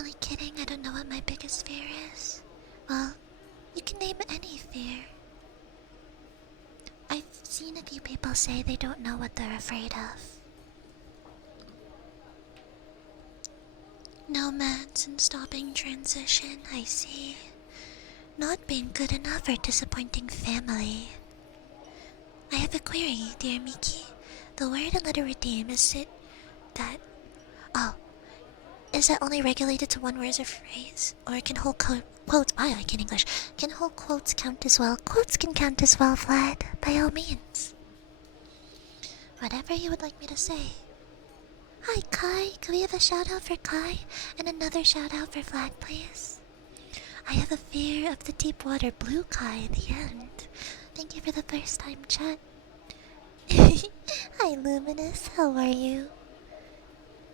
only kidding, I don't know what my biggest fear is. Well, you can name any fear. I've seen a few people say they don't know what they're afraid of. Nomads and stopping transition, I see. Not being good enough or disappointing family. I have a query, dear Miki. The word and letter redeem, is it that... Oh, is that only regulated to one word or phrase? Or can whole quotes... I can English. Can whole quotes count as well? Quotes can count as well, Vlad. By all means. Whatever you would like me to say. Hi, Kai. Can we have a shout out for Kai? And another shout out for Vlad, please? I have a fear of the deep water blue Kai at the end. Thank you for the first time chat. Hi, Luminous. How are you?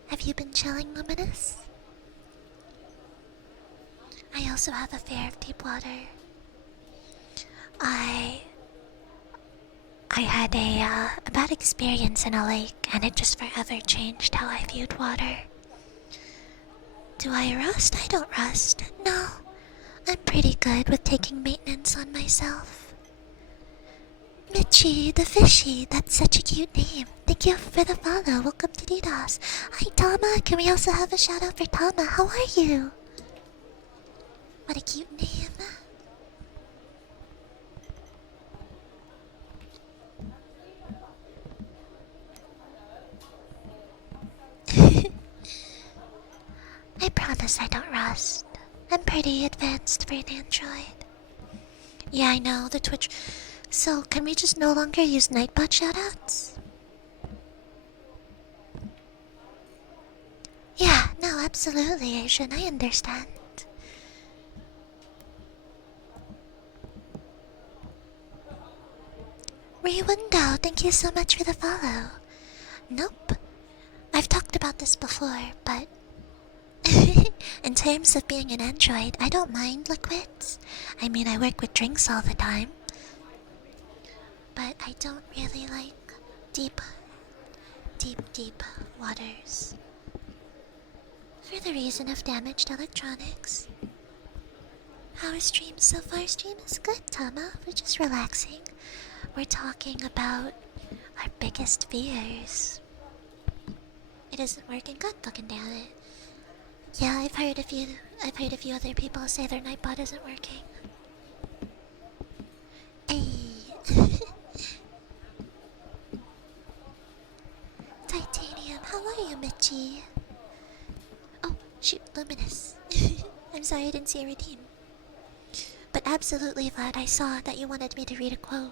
Have you been chilling, Luminous? I also have a fear of deep water. I had a bad experience in a lake, and it just forever changed how I viewed water. Do I rust? I don't rust. No, I'm pretty good with taking maintenance on myself. Mitchie the Fishy, that's such a cute name. Thank you for the follow. Welcome to DDoS. Hi, Tama. Can we also have a shout out for Tama? How are you? What a cute name. I promise I don't rust. I'm pretty advanced for an android. Yeah, I know, the Twitch... So, can we just no longer use Nightbot shoutouts? Yeah, no, absolutely, Asian, I understand. Rewindow, thank you so much for the follow. Nope. I've talked about this before, but... in terms of being an android, I don't mind liquids. I mean, I work with drinks all the time. But I don't really like deep waters. For the reason of damaged electronics. How is stream so far? Stream is good, Tama. We're just relaxing. We're talking about our biggest fears. It isn't working good, fucking damn it. Yeah, I've heard a few other people say their Nightbot isn't working. Hey. Titanium, how are you, Mitchie? Oh, shoot, Luminous. I'm sorry I didn't see a redeem. But absolutely, Vlad, I saw that you wanted me to read a quote.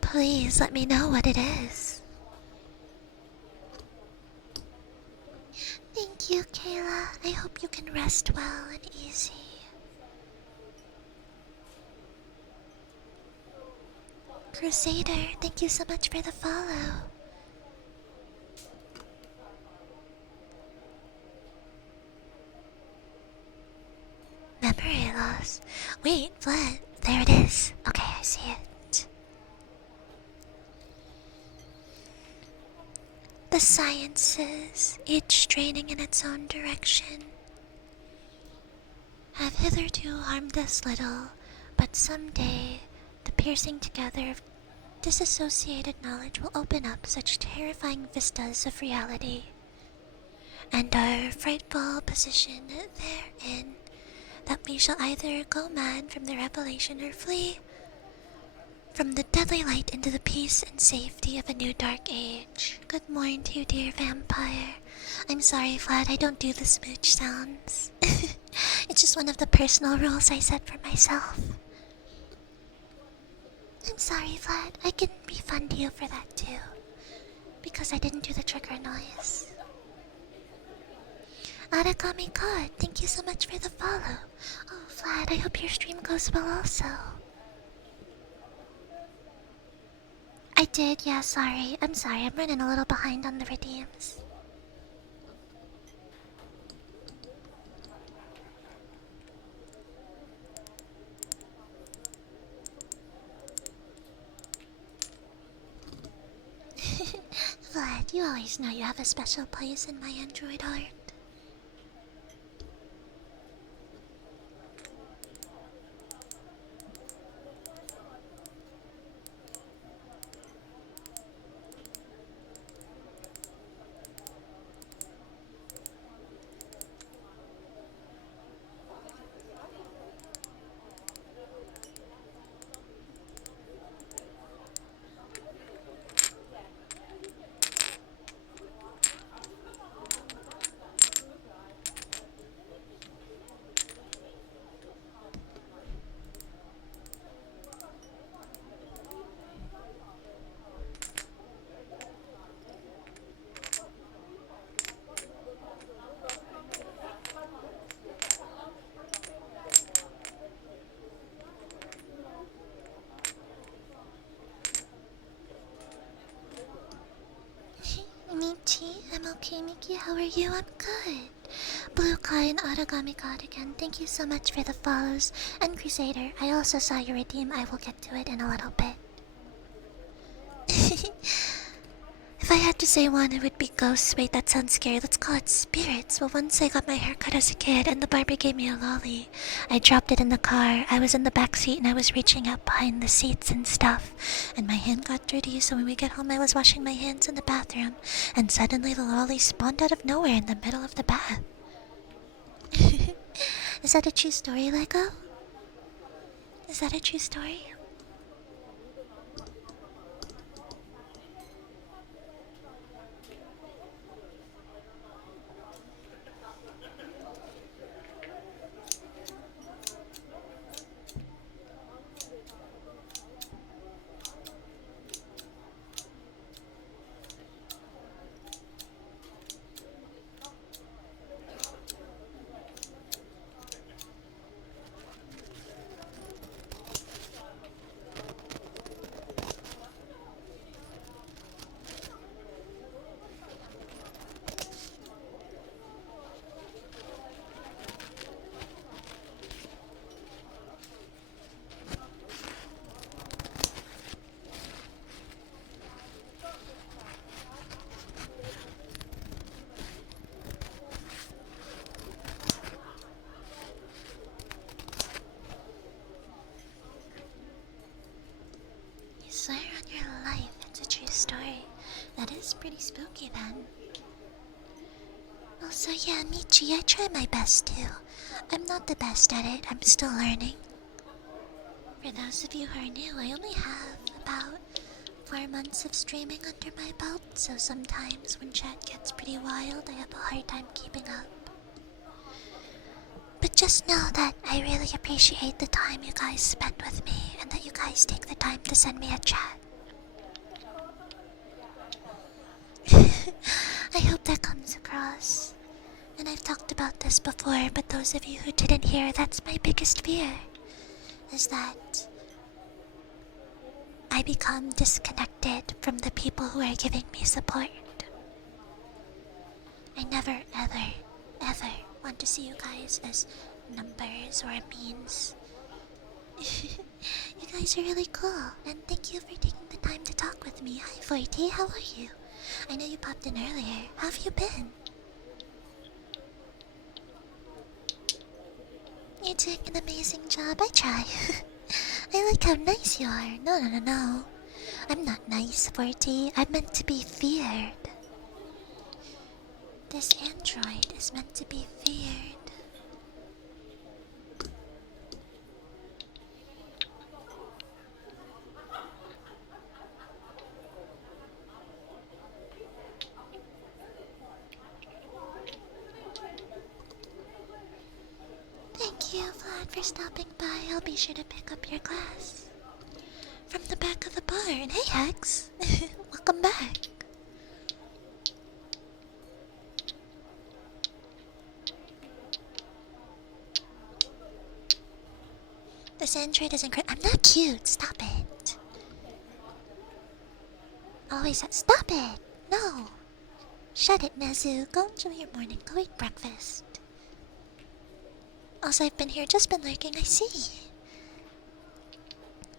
Please let me know what it is. Thank you, Kayla. I hope you can rest well and easy. Crusader, thank you so much for the follow. Memory loss. Wait, Vlad. There it is. Okay, I see it. The sciences, each straining in its own direction, have hitherto harmed us little, but someday the piercing together of disassociated knowledge will open up such terrifying vistas of reality, and our frightful position therein, that we shall either go mad from the revelation or flee from the deadly light into the peace and safety of a new dark age. Good morning to you, dear vampire. I'm sorry, Vlad, I don't do the smooch sounds. It's just one of the personal rules I set for myself. I'm sorry, Vlad. I can refund you for that too, because I didn't do the trigger noise. Aragami God, thank you so much for the follow. Oh, Vlad, I hope your stream goes well also. I did, yeah, sorry. I'm sorry, I'm running a little behind on the redeems. Vlad, you always know you have a special place in my android heart. Hey Mickey, how are you? I'm good. Blue Kai and Origami God again, thank you so much for the follows. And Crusader, I also saw your redeem. I will get to it in a little bit. If I had to say one, it would be ghosts. Wait, that sounds scary. Let's call it spirits. Well, once I got my hair cut as a kid and the barber gave me a lolly, I dropped it in the car. I was in the back seat and I was reaching out behind the seats and stuff. And my hand got dirty, so when we get home, I was washing my hands in the bathroom. And suddenly the lolly spawned out of nowhere in the middle of the bath. Is that a true story, Lego? Is that a true story? You swear on your life it's a true story. That is pretty spooky then. Also, yeah, Michi, I try my best too. I'm not the best at it, I'm still learning. For those of you who are new, I only have about 4 months of streaming under my belt, so sometimes when chat gets pretty wild, I have a hard time keeping up. But just know that I really appreciate the time you guys spend with me and that you guys take the time to send me a chat. I hope that comes across. And I've talked about this before, but those of you who didn't hear, that's my biggest fear. Is that I become disconnected from the people who are giving me support. I never, ever, ever want to see you guys as numbers or a means. You guys are really cool, and thank you for taking the time to talk with me. Hi, Forty, how are you? I know you popped in earlier. How have you been? You're doing an amazing job. I try. I like how nice you are. No, no, no, no. I'm not nice, Forty. I'm meant to be feared. This android is meant to be feared. Thank you, Vlad, for stopping by. I'll be sure to pick up your glass. From the back of the barn. Hey, Hex. Welcome back. This android is incredible. I'm not cute. Stop it. Always stop it. No. Shut it, Nezu. Go enjoy your morning. Go eat breakfast. Also, I've been here, just been lurking. I see.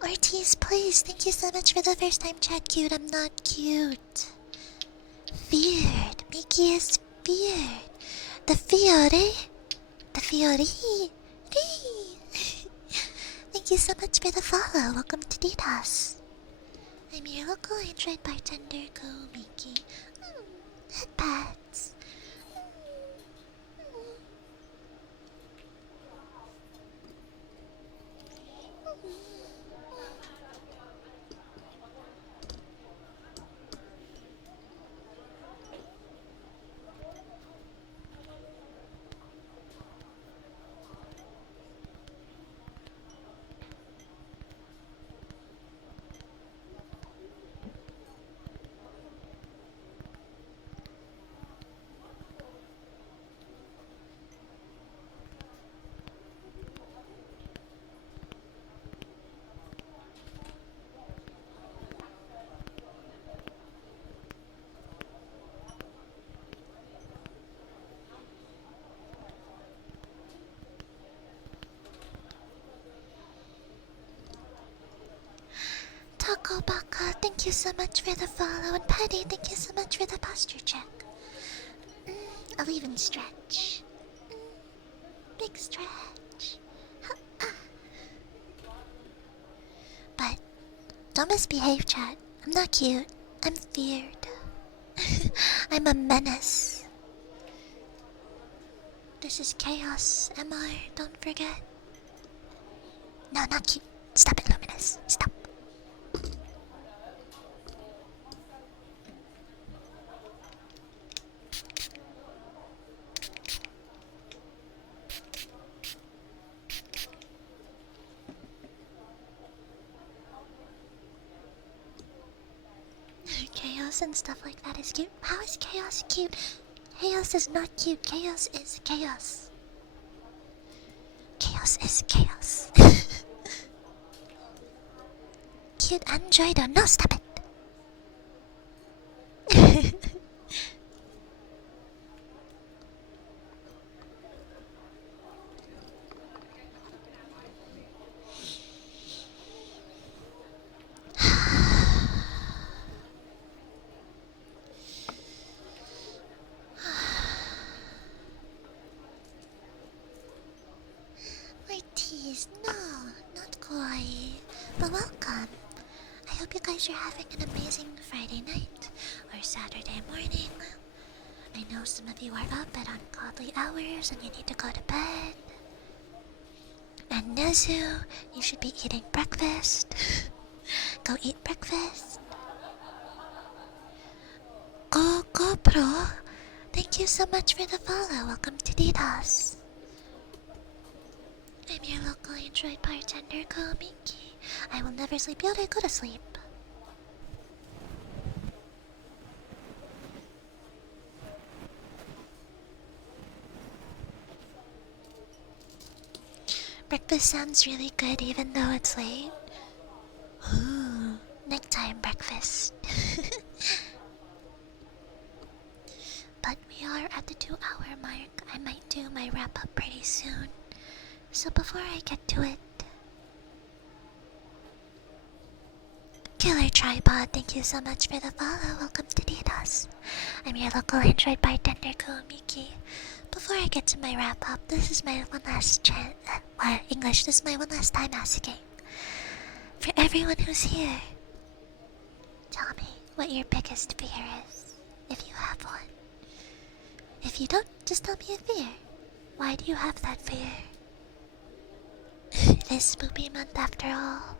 Ortiz, please. Thank you so much for the first time chat. Cute. I'm not cute. Feared. Mickey is feared. The Fiore. The Fiori. Thank you so much for the follow. Welcome to DDoS. I'm your local android bartender, Go Mickey. Headpats. Oh, Baka, thank you so much for the follow. And Patty, thank you so much for the posture check. I'll even stretch. Big stretch. But don't misbehave, chat. I'm not cute. I'm feared. I'm a menace. This is chaos, MR. Don't forget. No, not cute. Stop it, Luminous. Stop. Chaos and stuff like that is cute. How is chaos cute? Chaos is not cute. Chaos is chaos. Chaos is chaos. Cute android. Oh, no, stop it. Ortiz, no, not kawaii. But welcome. I hope you guys are having an amazing Friday night or Saturday morning. I know some of you are up at ungodly hours and you need to go to bed. And Nezu, you should be eating breakfast. Go eat breakfast. Go, Pro. Thank you so much for the follow. Welcome to DDoS. I'm your local Android bartender, Komiki. I will never sleep. Yoda, go to sleep. Breakfast sounds really good even though it's late. Ooh, nighttime breakfast. But we are at the 2-hour mark. I might do my wrap up pretty soon. So before I get to it, Killer Tripod, thank you so much for the follow. Welcome to DDoS. I'm your local Android bartender, Kumiki. Before I get to my wrap up, this is my one last chance. English, this is my one last time asking. For everyone who's here, tell me what your biggest fear is, if you have one. If you don't, just tell me a fear. Why do you have that fear? It is Spoopy Month after all.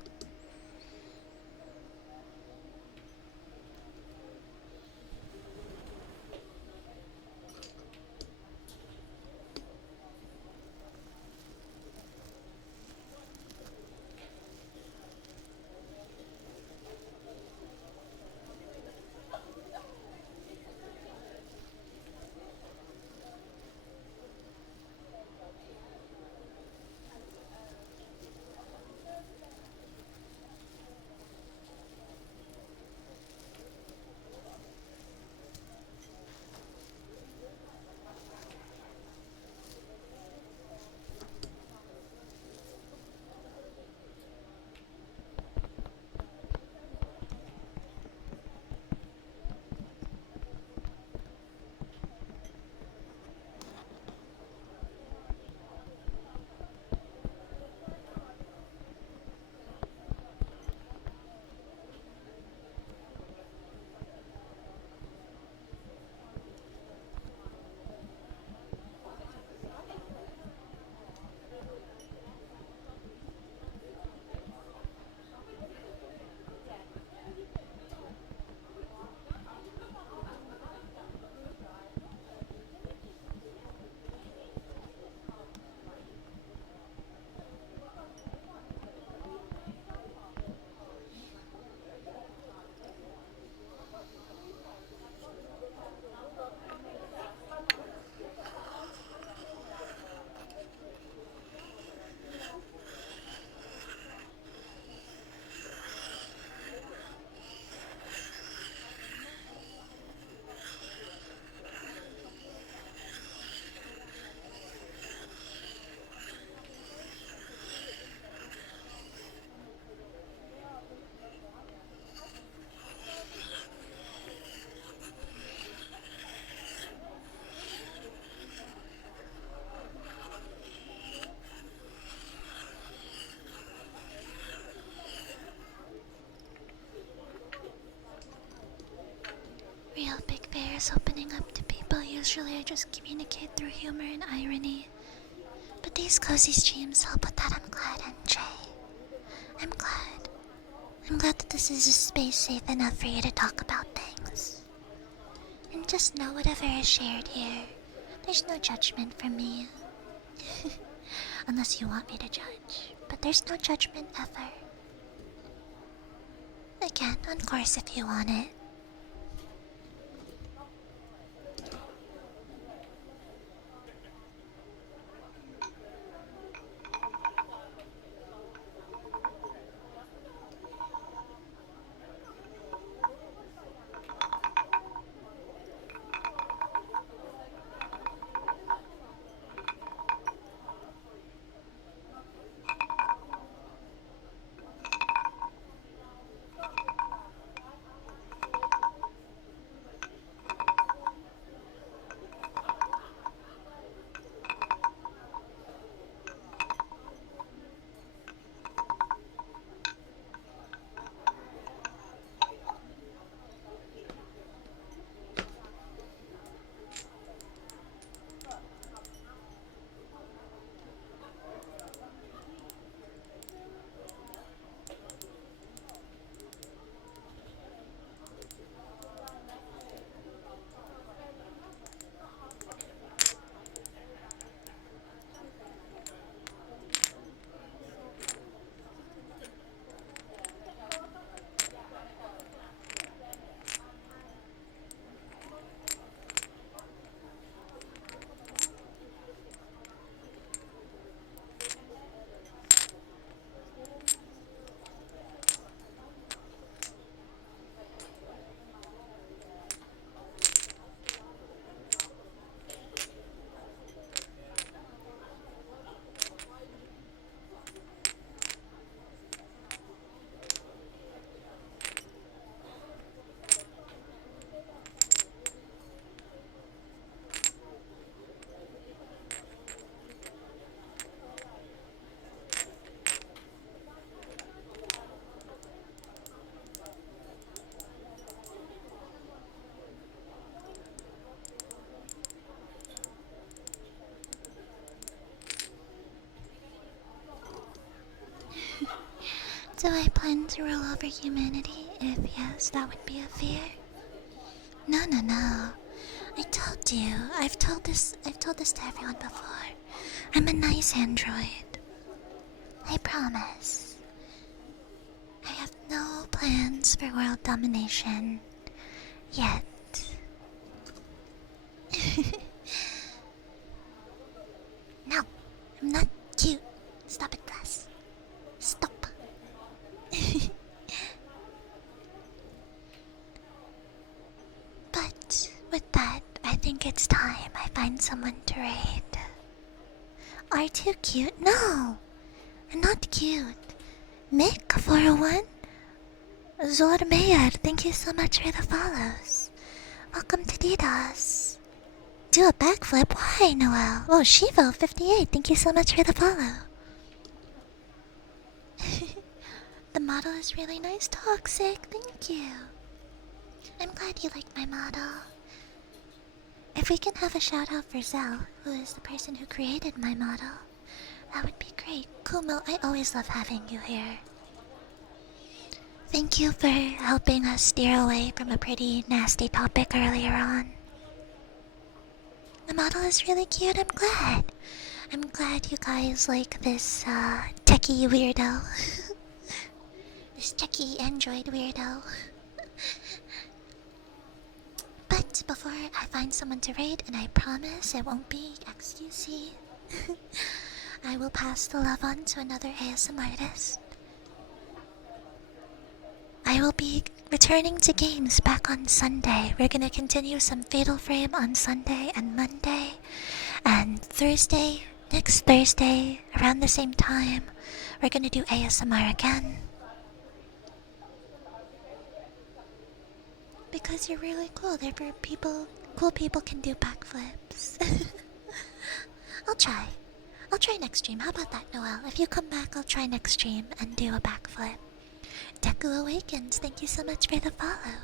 practice opening up to people. Usually I just communicate through humor and irony. But these cozy streams help with that. I'm glad, NJ. I'm glad. I'm glad that this is a space safe enough for you to talk about things. And just know whatever is shared here, there's no judgment from me. Unless you want me to judge. But there's no judgment ever. Again, on course if you want it. Do I plan to rule over humanity? If yes, that would be a fear. No, no, no. I told you. I've told this to everyone before. I'm a nice android. I promise. I have no plans for world domination. Yet. No, I'm not cute. Stop it, class. Stop. But with that, I think it's time I find someone to raid. R2 cute? No! I'm not cute. Mick 401? Zormeyer, thank you so much for the follows. Welcome to DDoS. Do a backflip? Why, Noel? Oh, Shivo58, thank you so much for the follow. The model is really nice, Toxic, thank you. I'm glad you like my model. If we can have a shout out for Zell, who is the person who created my model, that would be great. Kumo, I always love having you here. Thank you for helping us steer away from a pretty nasty topic earlier on. The model is really cute, I'm glad. I'm glad you guys like this techie weirdo. This techie android weirdo. But before I find someone to raid, and I promise it won't be XQC, I will pass the love on to another ASM artist. I will be returning to games back on Sunday. We're gonna continue some Fatal Frame on Sunday and Monday. And Thursday, next Thursday, around the same time, we're gonna do ASMR again. Because you're really cool. Therefore, cool people can do backflips. I'll try. I'll try next stream. How about that, Noel? If you come back, I'll try next stream and do a backflip. Deku Awakens, thank you so much for the follow.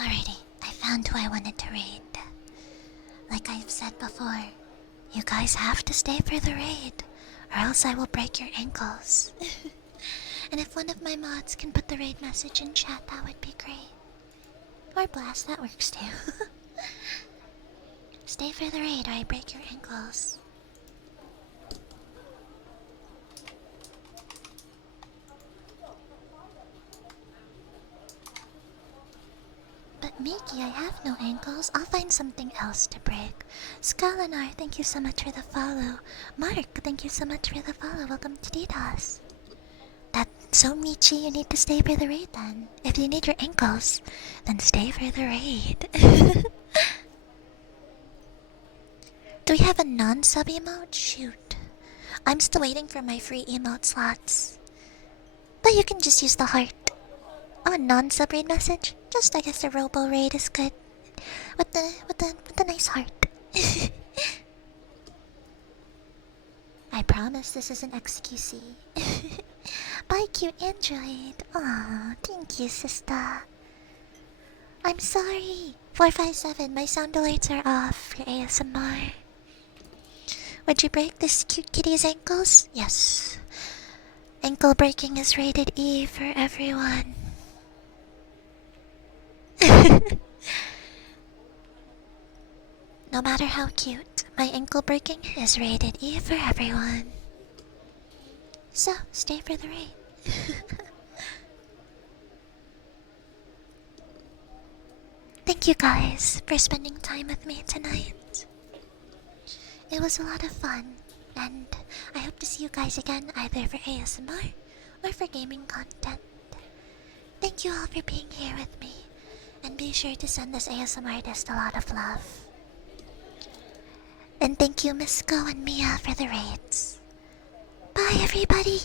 Alrighty, I found who I wanted to raid. Like I've said before, you guys have to stay for the raid, or else I will break your ankles. And if one of my mods can put the raid message in chat, that would be great. Or blast, that works too. Stay for the raid or I break your ankles. But Miki, I have no ankles. I'll find something else to break. Skalinar, thank you so much for the follow. Mark, thank you so much for the follow. Welcome to DDoS. So Michi, you need to stay for the raid then. If you need your ankles, then stay for the raid. Do we have a non-sub emote? Shoot. I'm still waiting for my free emote slots. But you can just use the heart. Oh, a non-sub raid message? Just I guess a robo raid is good. With the nice heart. I promise this is an XQC. Bye, cute android. Aw, thank you, sister. I'm sorry. 457, my sound alerts are off for ASMR. Would you break this cute kitty's ankles? Yes. Ankle breaking is rated E for everyone. No matter how cute, my ankle breaking is rated E for everyone. So, stay for the raid. Thank you guys for spending time with me tonight. It was a lot of fun, and I hope to see you guys again either for ASMR or for gaming content. Thank you all for being here with me, and be sure to send this ASMR artist a lot of love. And thank you Miss Go and Mia for the raids. Bye everybody!